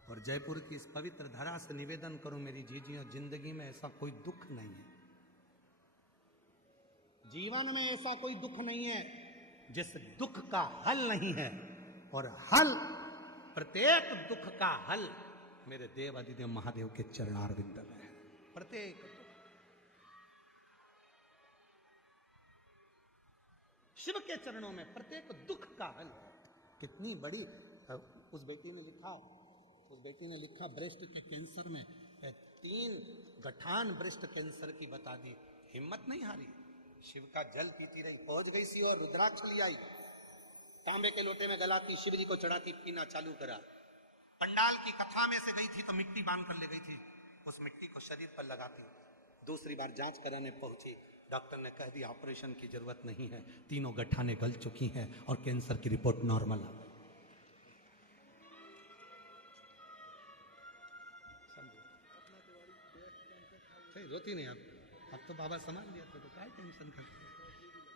और जयपुर की इस पवित्र धरा से निवेदन करूं, मेरी जीजियों, जिंदगी में ऐसा कोई दुख नहीं है, जीवन में ऐसा कोई दुख नहीं है जिस दुख का हल नहीं है। और हल, प्रत्येक दुख का हल मेरे देव अधिदेव महादेव के चरणारविंद में है। प्रत्येक दुख शिव के चरणों में, प्रत्येक दुख का हल है। कितनी बड़ी, उस बेटी ने लिखा, उस बेटी ने लिखा ब्रेस्ट के कैंसर में 3 गठान ब्रेस्ट कैंसर की बता दी, हिम्मत नहीं हारी, शिव का जल पीती रही, पहुंच गई सी और रुद्राक्ष ले आई, तांबे के लोटे में गलाती, शिव जी को चढ़ाती, पीना चालू करा। पंडाल की कथा में से गई थी तो मिट्टी बांध कर ले गई थी, उस मिट्टी को शरीर पर लगाती, दूसरी बार जांच कराने पहुंची, डॉक्टर ने कह दिया ऑपरेशन की जरूरत नहीं है, 3 गठाने गल चुकी हैं और कैंसर की रिपोर्ट नॉर्मल आ गई। रोती नहीं अब तो बाबा संभाल लिया था, तो क्या टेंशन करते,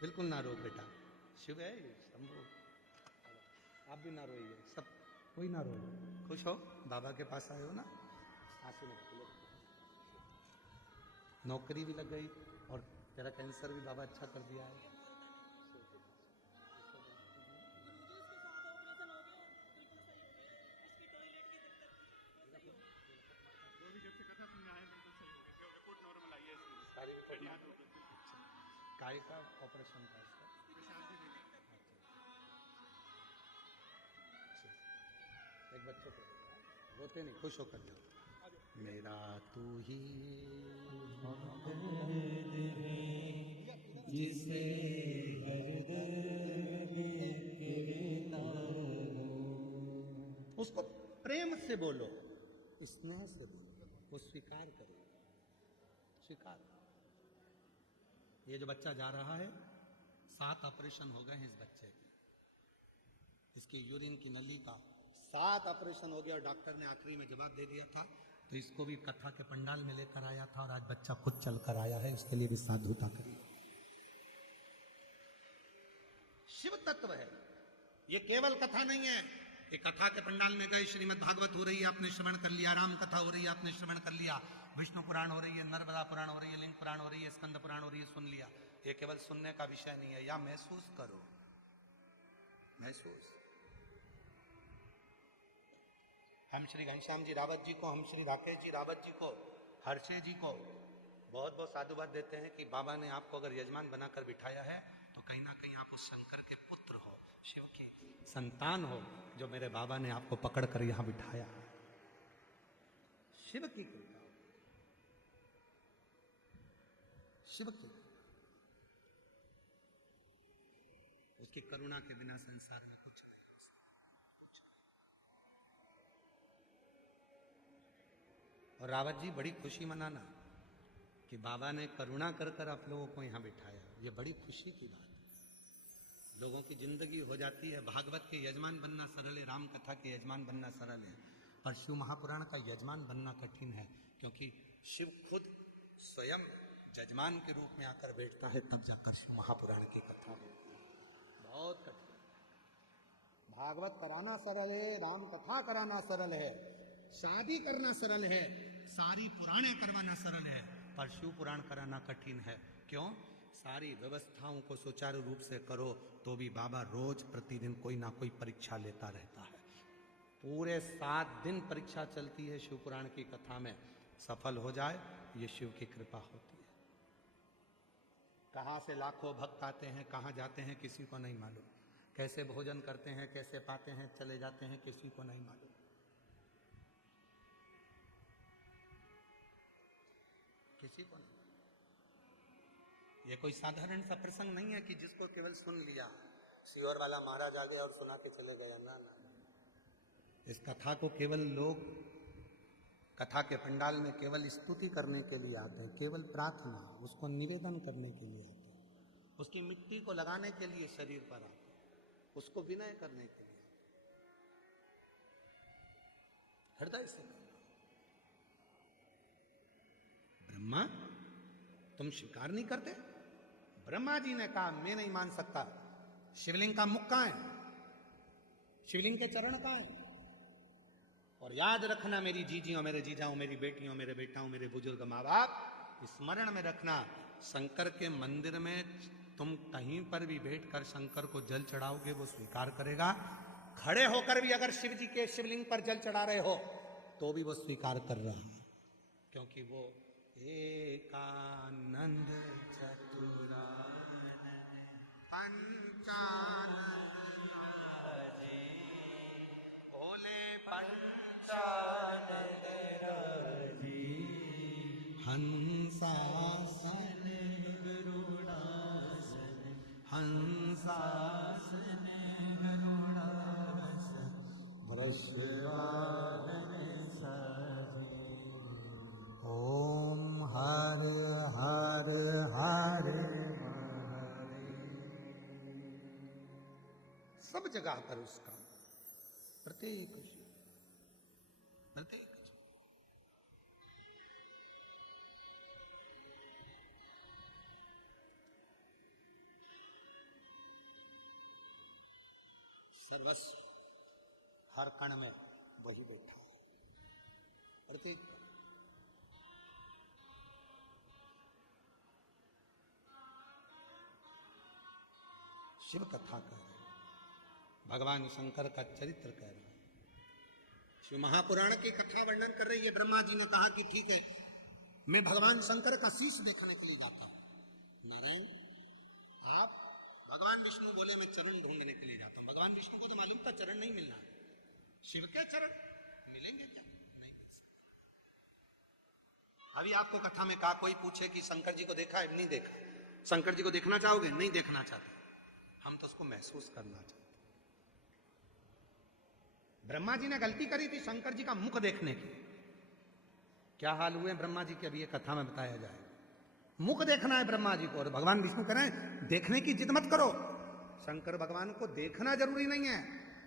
बिल्कुल ना रो बेटा, शिव है शंभू, आप भी ना रोइए, सब कोई ना रो, खुश हो, बाबा के पास आए हो ना, आंसू में नौकरी भी लग गई और तेरा कैंसर भी बाबा अच्छा कर दिया है। काय का ऑपरेशन था इसका? एक बच्चे को रोते नहीं, खुश होकर जाओ। मेरा तू ही जिसे उसको प्रेम से बोलो, स्नेह से बोलो, वो स्वीकार करो, स्वीकार। ये जो बच्चा जा रहा है, 7 ऑपरेशन हो गए हैं इस बच्चे के, इसकी यूरिन की नली का 7 ऑपरेशन हो गया और डॉक्टर ने आखिरी में जवाब दे दिया था, तो इसको भी कथा के पंडाल में लेकर आया था और आज बच्चा खुद चल कर आया है, इसके लिए भी साधुता करिए। शिव तत्व है, ये केवल कथा नहीं है। ये कथा के पंडाल में गए, श्रीमद् भागवत हो रही है, आपने श्रवण कर लिया, राम कथा हो रही है, आपने श्रवण कर लिया, विष्णु पुराण हो रही है, नर्मदा पुराण हो रही है, लिंग पुराण हो रही है, स्कंद पुराण हो रही है, सुन लिया। ये केवल सुनने का विषय नहीं है, या महसूस करो, महसूस। हम श्री घनश्याम जी रावत जी को, हम श्री राकेश जी रावत जी को, हर्षे जी को बहुत बहुत साधुवाद देते हैं कि बाबा ने आपको अगर यजमान बनाकर बिठाया है तो कहीं ना कहीं आप उस शंकर के पुत्र हो, शिव के संतान हो, जो मेरे बाबा ने आपको पकड़कर यहां बिठाया है। शिव की कृपा, शिव की, उसकी करुणा के बिना संसार में कुछ नहीं हो सकता, कुछ नहीं। और रावत जी बड़ी खुशी मनाना कि बाबा ने करुणा कर कर आप लोगों को यहां बिठाया, ये बड़ी खुशी की बात है। लोगों की जिंदगी हो जाती है, भागवत के यजमान बनना सरल है, राम कथा के यजमान बनना सरल है, पर शिव महापुराण का यजमान बनना कठिन है, क्योंकि शिव खुद स्वयं जजमान के रूप में आकर बैठता है, तब जाकर शिव महापुराण की कथा होती है। बहुत कठिन। भागवत कराना सरल है, राम कथा कराना सरल है, शादी करना सरल है, सारी पुराणे करवाना सरल है, पर शिव पुराण कराना कठिन है। क्यों? सारी व्यवस्थाओं को सुचारू रूप से करो तो भी बाबा रोज प्रतिदिन कोई ना कोई परीक्षा लेता रहता है। पूरे 7 दिन परीक्षा चलती है शिव पुराण की कथा में, सफल हो जाए ये शिव की कृपा होती है। कहाँ से लाखों भक्त आते हैं, कहाँ जाते हैं, किसी को नहीं मालूम। कैसे भोजन करते हैं, कैसे पाते हैं, चले जाते हैं, किसी को नहीं मालूम। किसी को नहीं। ये कोई साधारण सा प्रसंग नहीं है कि जिसको केवल सुन लिया, सीहोर वाला महाराज आ गया और सुना के चले गया। ना ना, इस कथा को केवल लोग कथा के पंडाल में केवल स्तुति करने के लिए आते हैं, केवल प्रार्थना, उसको निवेदन करने के लिए आते हैं, उसकी मिट्टी को लगाने के लिए शरीर पर आते हैं, उसको विनय करने के लिए, हृदय से। ब्रह्मा तुम स्वीकार नहीं करते? ब्रह्मा जी ने कहा मैं नहीं मान सकता। शिवलिंग का मुख कहां है? शिवलिंग के चरण कहां है? और याद रखना मेरी जीजियों, मेरे जीजाओं, मेरी बेटियों, मेरे बेटाओं, मेरे बुजुर्ग माँ बाप, स्मरण में रखना, शंकर के मंदिर में तुम कहीं पर भी बैठकर शंकर को जल चढ़ाओगे वो स्वीकार करेगा। खड़े होकर भी अगर शिव जी के शिवलिंग पर जल चढ़ा रहे हो तो भी वो स्वीकार कर रहा है, क्योंकि वो एकानंद चतुरानन पंचानन भोले पंचानन राजी हंसासन गरुड़ासन हंसासन गरुड़ासन वृषवाहन साजी। ओम हर हर हर सब जगह पर उसका प्रत्येक प्रत्येक सर्वस्व हर कण में वही बैठा है, प्रत्येक। शिव कथा कह रहे हैं, भगवान शंकर का चरित्र कह रहे हैं, शिव महापुराण की कथा वर्णन कर रही है। ब्रह्मा जी ने कहा कि ठीक है, मैं भगवान शंकर का शीश देखने के लिए जाता हूं। नारायण आप, भगवान विष्णु बोले मैं चरण ढूंढने के लिए जाता हूं। भगवान विष्णु को तो मालूम था चरण नहीं मिलना है, शिव के चरण मिलेंगे क्या? नहीं मिल सकते। अभी आपको कथा में कहा, कोई पूछे कि शंकर जी को देखा है? नहीं देखा। शंकर जी को देखना चाहोगे? नहीं देखना चाहते। हम तो उसको महसूस करना चाहते। ब्रह्मा जी ने गलती करी थी शंकर जी का मुख देखने की। क्या हाल हुए ब्रह्मा जी के, अभी ये कथा में बताया जाएगा। मुख देखना है ब्रह्मा जी को, और भगवान विष्णु कह रहे हैं देखने की जिद मत करो। शंकर भगवान को देखना जरूरी नहीं है,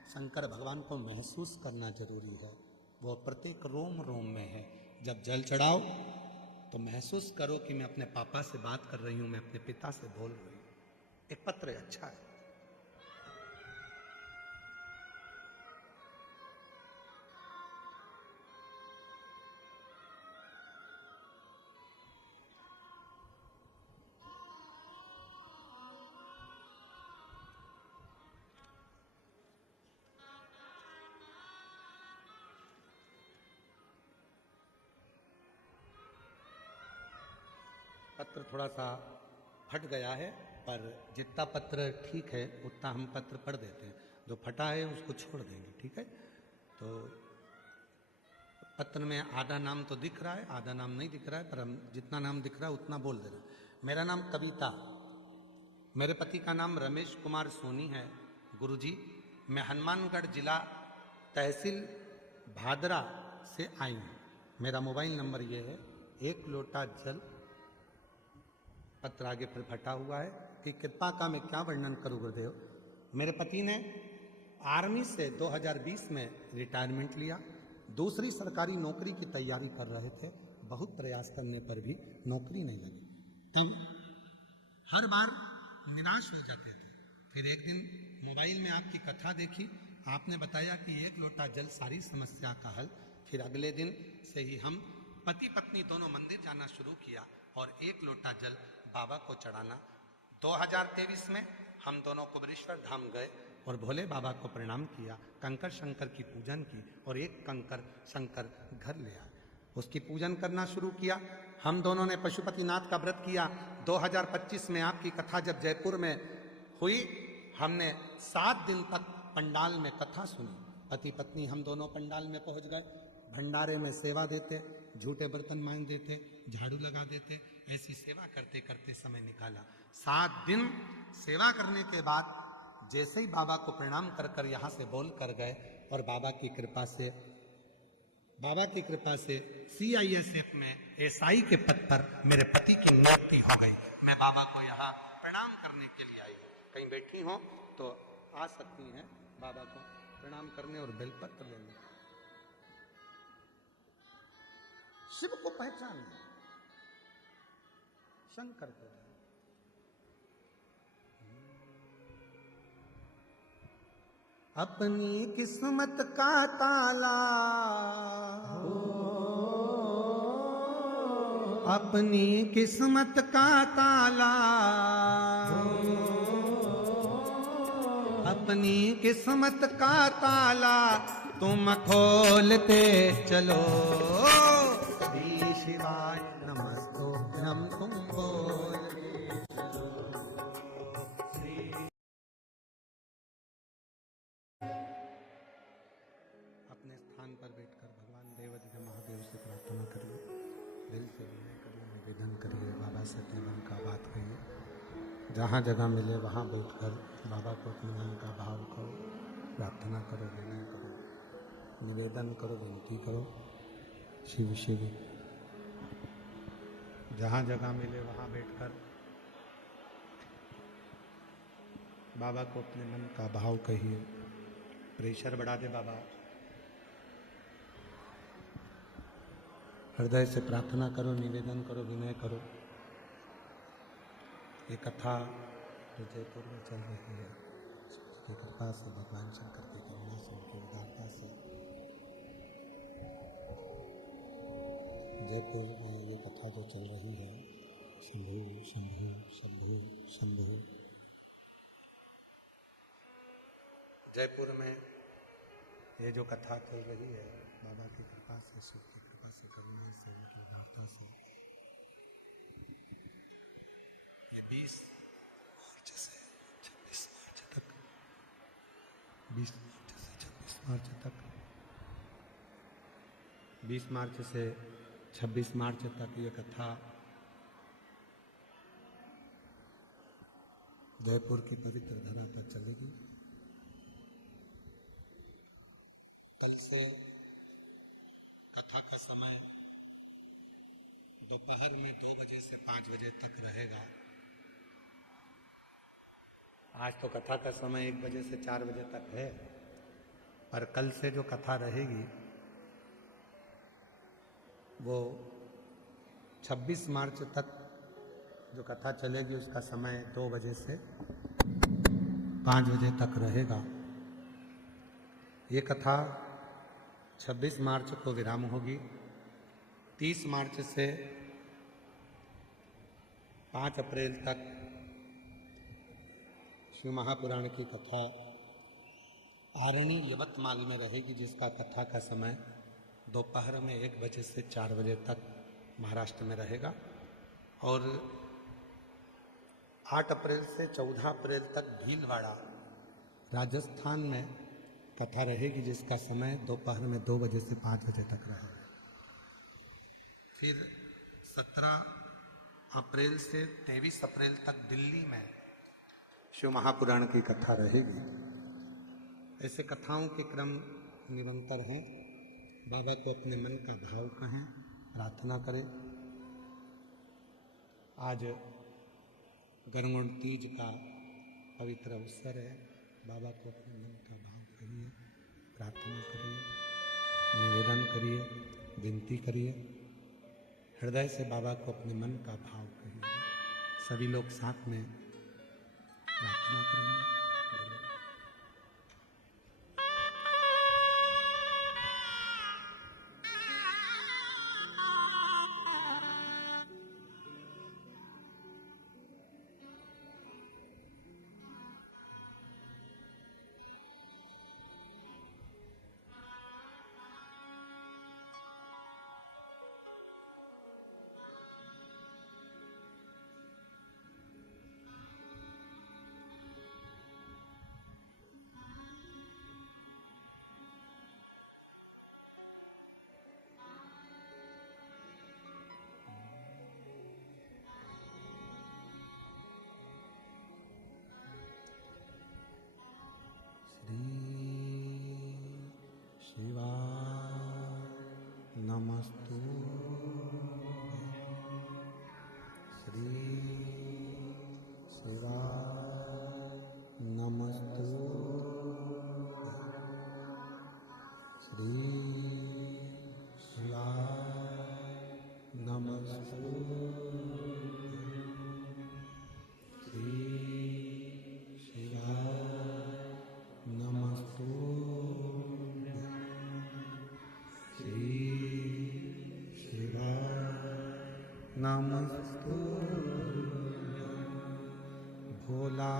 शंकर भगवान को महसूस करना जरूरी है। वो प्रत्येक रोम रोम में है। जब जल चढ़ाओ तो महसूस करो कि मैं अपने पापा से बात कर रही हूं, मैं अपने पिता से बोल रही हूं। एक पत्र अच्छा है। पत्र थोड़ा सा फट गया है, पर जितना पत्र ठीक है उतना हम पत्र पढ़ देते हैं। जो फटा है उसको छोड़ देंगे, ठीक है। तो पत्र में आधा नाम तो दिख रहा है, आधा नाम नहीं दिख रहा है, पर हम जितना नाम दिख रहा है उतना बोल दे रहे हैं। मेरा नाम कविता, मेरे पति का नाम रमेश कुमार सोनी है। गुरुजी, मैं हनुमानगढ़ जिला तहसील भादरा से आई हूँ। मेरा मोबाइल नंबर ये है। एक लोटा जल, पत्र आगे फिर फटा हुआ है कि कृपा का मैं क्या वर्णन करूं गुरुदेव। मेरे पति ने आर्मी से 2020 में रिटायरमेंट लिया, दूसरी सरकारी नौकरी की तैयारी कर रहे थे। बहुत प्रयास करने पर भी नौकरी नहीं लगी। तब हर बार निराश हो जाते थे। फिर एक दिन मोबाइल में आपकी कथा देखी, आपने बताया कि एक लोटा जल सारी समस्या का हल। फिर अगले दिन से ही हम पति पत्नी दोनों मंदिर जाना शुरू किया और एक लोटा जल बाबा को चढ़ाना। 2023 में हम दोनों कुबेरेश्वर धाम गए और भोले बाबा को प्रणाम किया, कंकर शंकर की पूजन की और एक कंकर शंकर घर ले आए। उसकी पूजन करना शुरू किया। हम दोनों ने पशुपतिनाथ का व्रत किया। 2025 में आपकी कथा जब जयपुर में हुई, हमने 7 दिन तक पंडाल में कथा सुनी। पति पत्नी हम दोनों पंडाल में पहुंच गए, भंडारे में सेवा देते, झूठे बर्तन मांज देते, झाड़ू लगा देते, ऐसी सेवा करते करते समय निकाला। 7 दिन सेवा करने के बाद जैसे ही बाबा को प्रणाम कर कर यहाँ से बोल कर गए, और बाबा की कृपा से CISF में SI के पद पर मेरे पति की नियुक्ति हो गई। मैं बाबा को यहाँ प्रणाम करने के लिए आई। कहीं बैठी हो तो आ सकती हैं बाबा को प्रणाम करने और बेलपत्र लेने। शिव को पहचान, शंकर को। अपनी किस्मत का ताला, अपनी किस्मत का ताला, अपनी किस्मत का ताला तुम खोलते चलो। श्री शिवाय नमस्तोभ्यं तुम बोलते चलो। अपने स्थान पर बैठकर भगवान देवाधिदेव महादेव से प्रार्थना करिए, दिल से विनय करिए, निवेदन करिए, बाबा से अपने मन का बात कहिए। जहाँ जगह मिले वहाँ बैठकर बाबा को अपने मन का भाव करो, प्रार्थना करो, विनय करो, निवेदन करो, विनती करो। शिव शिव। जहाँ जगह मिले वहाँ बैठकर बाबा को अपने मन का भाव कहिए। प्रेशर बढ़ा दे बाबा। हृदय से प्रार्थना करो, निवेदन करो, विनय करो। ये कथा जो जयपुर में चल रही है, उसकी कृपा से, भगवान शंकर की करुणा से, उनकी उदारता से जयपुर में ये कथा जो चल रही है, शंभु शंभु शंभु शंभु। जयपुर में ये जो कथा चल रही है, बाबा की कृपा से, शिव की कृपा से, करुणा से, उनकी उदारता से, ये 20 मार्च से 26 मार्च तक, 20 मार्च से 26 मार्च तक, 20 मार्च से 26 मार्च तक ये कथा जयपुर की पवित्र धरा पर चलेगी। कल से कथा का समय दोपहर में 2 बजे से 5 बजे तक रहेगा। आज तो कथा का समय 1 बजे से 4 बजे तक है, पर कल से जो कथा रहेगी वो 26 मार्च तक जो कथा चलेगी, उसका समय 2 बजे से 5 बजे तक रहेगा। ये कथा 26 मार्च को विराम होगी। 30 मार्च से 5 अप्रैल तक शिव महापुराण की कथा आरणी यवतमाल में रहेगी, जिसका कथा का समय दोपहर में 1 बजे से 4 बजे तक महाराष्ट्र में रहेगा। और 8 अप्रैल से 14 अप्रैल तक भीलवाड़ा राजस्थान में कथा रहेगी, जिसका समय दोपहर में 2 बजे से 5 बजे तक रहेगा। फिर 17 अप्रैल से 23 अप्रैल तक दिल्ली में शिव महापुराण की कथा रहेगी। ऐसे कथाओं के क्रम निरंतर हैं। बाबा को अपने मन का भाव कहें, प्रार्थना करें। आज गणगौर तीज का पवित्र अवसर है। बाबा को अपने मन का भाव कहिए, प्रार्थना करिए, निवेदन करिए, विनती करिए। हृदय से बाबा को अपने मन का भाव कहिए। सभी लोग साथ में प्रार्थना करेंगे। श्री शिवाय नमस्तुभ्यं। श्री शिवाय नमस्तुभ्यं। श्री शिवाय नमस्तुभ्यं। भोला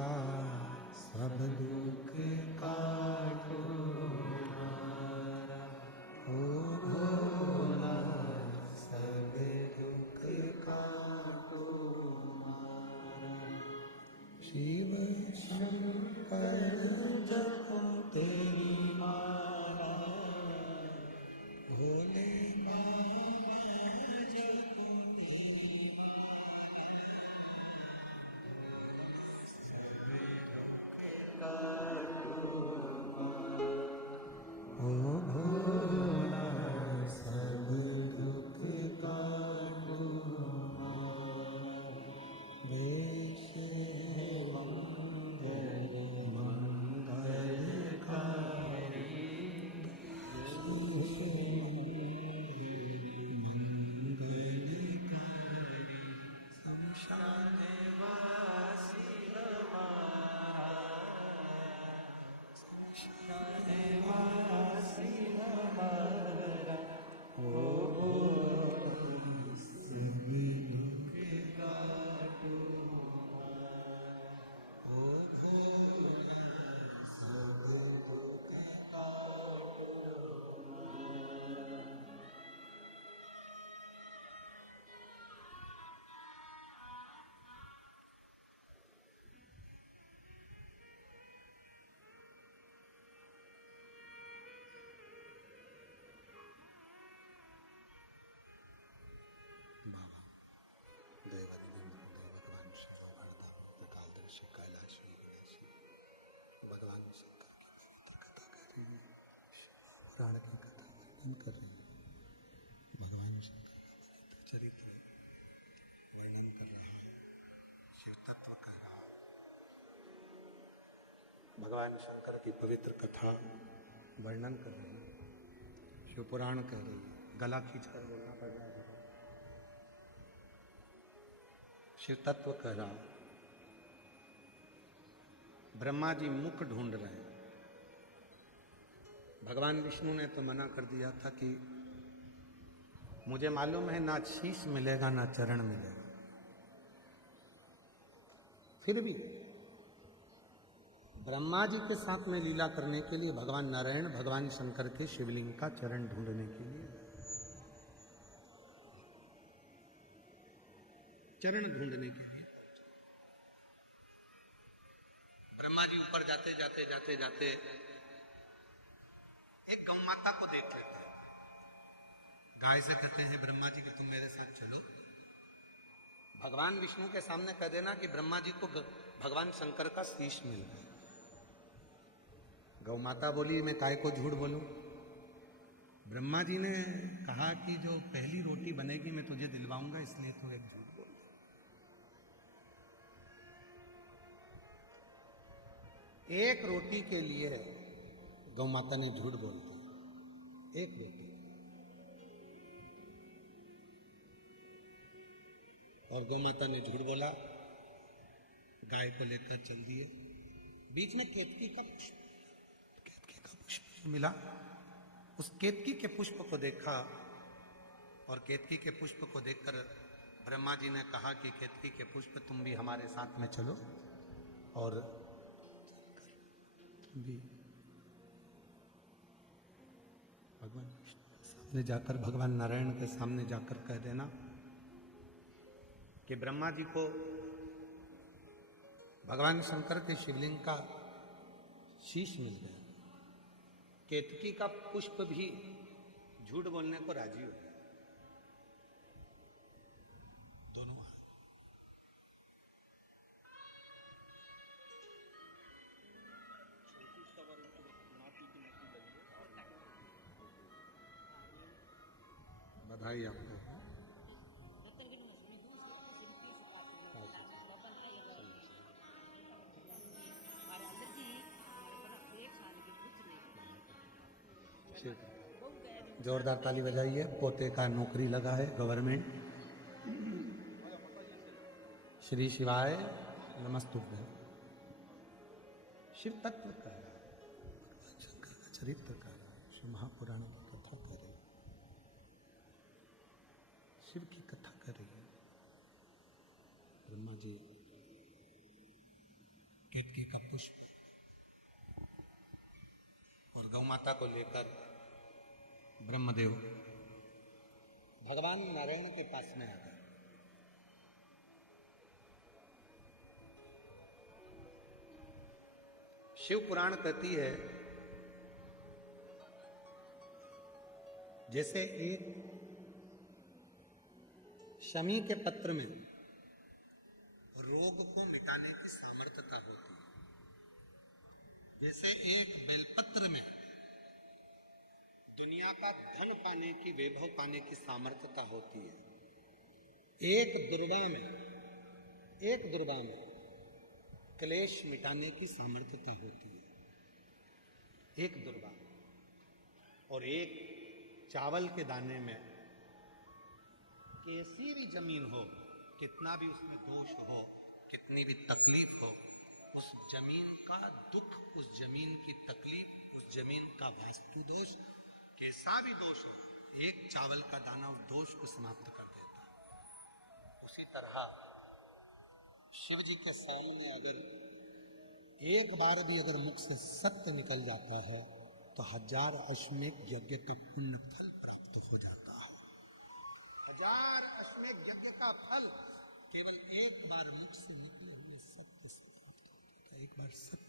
सब दुख काटो ओ भोला सब दुख काटो शिव शंकर जपो तेरी माला भोले बाबा जपो तेरी ओ भोला सब दुख काटो देश मंगलकारी मंगलकारी शमशान वासी हमारा शमशान वासी हमारा ओ सब दुख काटो ओ भोला सब दुख काटो। बाबा देवदेव भगवान शिव वर्धा कालदर्शी कैलाशी विनाशी भगवान शंकर की पवित्र कथा कर रही है, पुराण की कथा वर्णन कर रही है। भगवान शंकर का पवित्र चरित्र वर्णन कर रहा है, शिव तत्व कह रहा है। भगवान शंकर की पवित्र कथा वर्णन कर रही है, शिव पुराण कह रही है। गला खींच कर बोलना पड़ रहा है। शिव तत्व कह रहा है। ब्रह्मा जी मुख ढूंढ रहे हैं। भगवान विष्णु ने तो मना कर दिया था कि मुझे मालूम है ना शीश मिलेगा ना चरण मिलेगा। फिर भी ब्रह्मा जी के साथ में लीला करने के लिए भगवान नारायण भगवान शंकर के शिवलिंग का चरण ढूंढने के लिए चरण ढूंढने के लिए ब्रह्मा जी ऊपर जाते जाते जाते जाते एक गौ माता को देख लेते हैं। गाय से कहते हैं ब्रह्मा जी कि तुम मेरे साथ चलो। भगवान विष्णु के सामने कह देना कि ब्रह्मा जी को भगवान शंकर का शीश मिल गया। गौ माता बोली मैं काय को झूठ बोलूं। ब्रह्मा जी ने कहा कि जो पहली रोटी बनेगी मैं तुझे दिलवाऊंगा, इसलिए तू एक झूठ बोल। एक रोटी के लिए गौ माता ने झूठ बोल दिया। एक रोटी। और गौ माता ने झूठ बोला, गाय को लेकर चल दिए। बीच में केतकी का पुष्प मिला। उस केतकी के पुष्प को देखा और केतकी के पुष्प को देखकर ब्रह्मा जी ने कहा कि केतकी के पुष्प तुम भी हमारे साथ में चलो और भी भगवान सामने जाकर भगवान नारायण के सामने जाकर कह देना कि ब्रह्मा जी को भगवान शंकर के शिवलिंग का शीश मिल गया। केतकी का पुष्प भी झूठ बोलने को राजी हो गया। दोनों बधाई आपको। ठीक है। जोरदार ताली बजाइए। पोते का नौकरी लगा है गवर्नमेंट। श्री शिवाय नमस्तुभ्यं। शिव तत्व का भगवान शंकर का चरित्र का शिव महापुराण की कथा कर रही, शिव की कथा कर रही है। ब्रह्मा जी केतकी का पुष्प और गौ माता को लेकर ब्रह्मदेव भगवान नारायण के पास में आ गए। शिव पुराण कहती है जैसे एक शमी के पत्र में रोग को मिटाने की सामर्थ्यता होती है, जैसे एक बेलपत्र में दुनिया का धन पाने की, वैभव पाने की सामर्थ्यता होती है, एक दुर्गा में क्लेश मिटाने की सामर्थ्यता होती है। एक दुर्गा और एक चावल के दाने में कैसी भी जमीन हो, कितना भी उसमें दोष हो, कितनी भी तकलीफ हो, उस जमीन का दुख, उस जमीन की तकलीफ, उस जमीन का वास्तु दोष, कैसा भी दोष हो, एक चावल का दाना उस दोष को समाप्त कर देता है। उसी तरह शिव जी के सामने अगर एक बार भी अगर मुख से सत्य निकल जाता है तो 1000 अश्वमेध यज्ञ का पुण्य फल प्राप्त हो जाता है। 1000 अश्वमेध यज्ञ का फल केवल एक बार मुख से निकले हुए सत्य से प्राप्त होता है। एक बार सत्य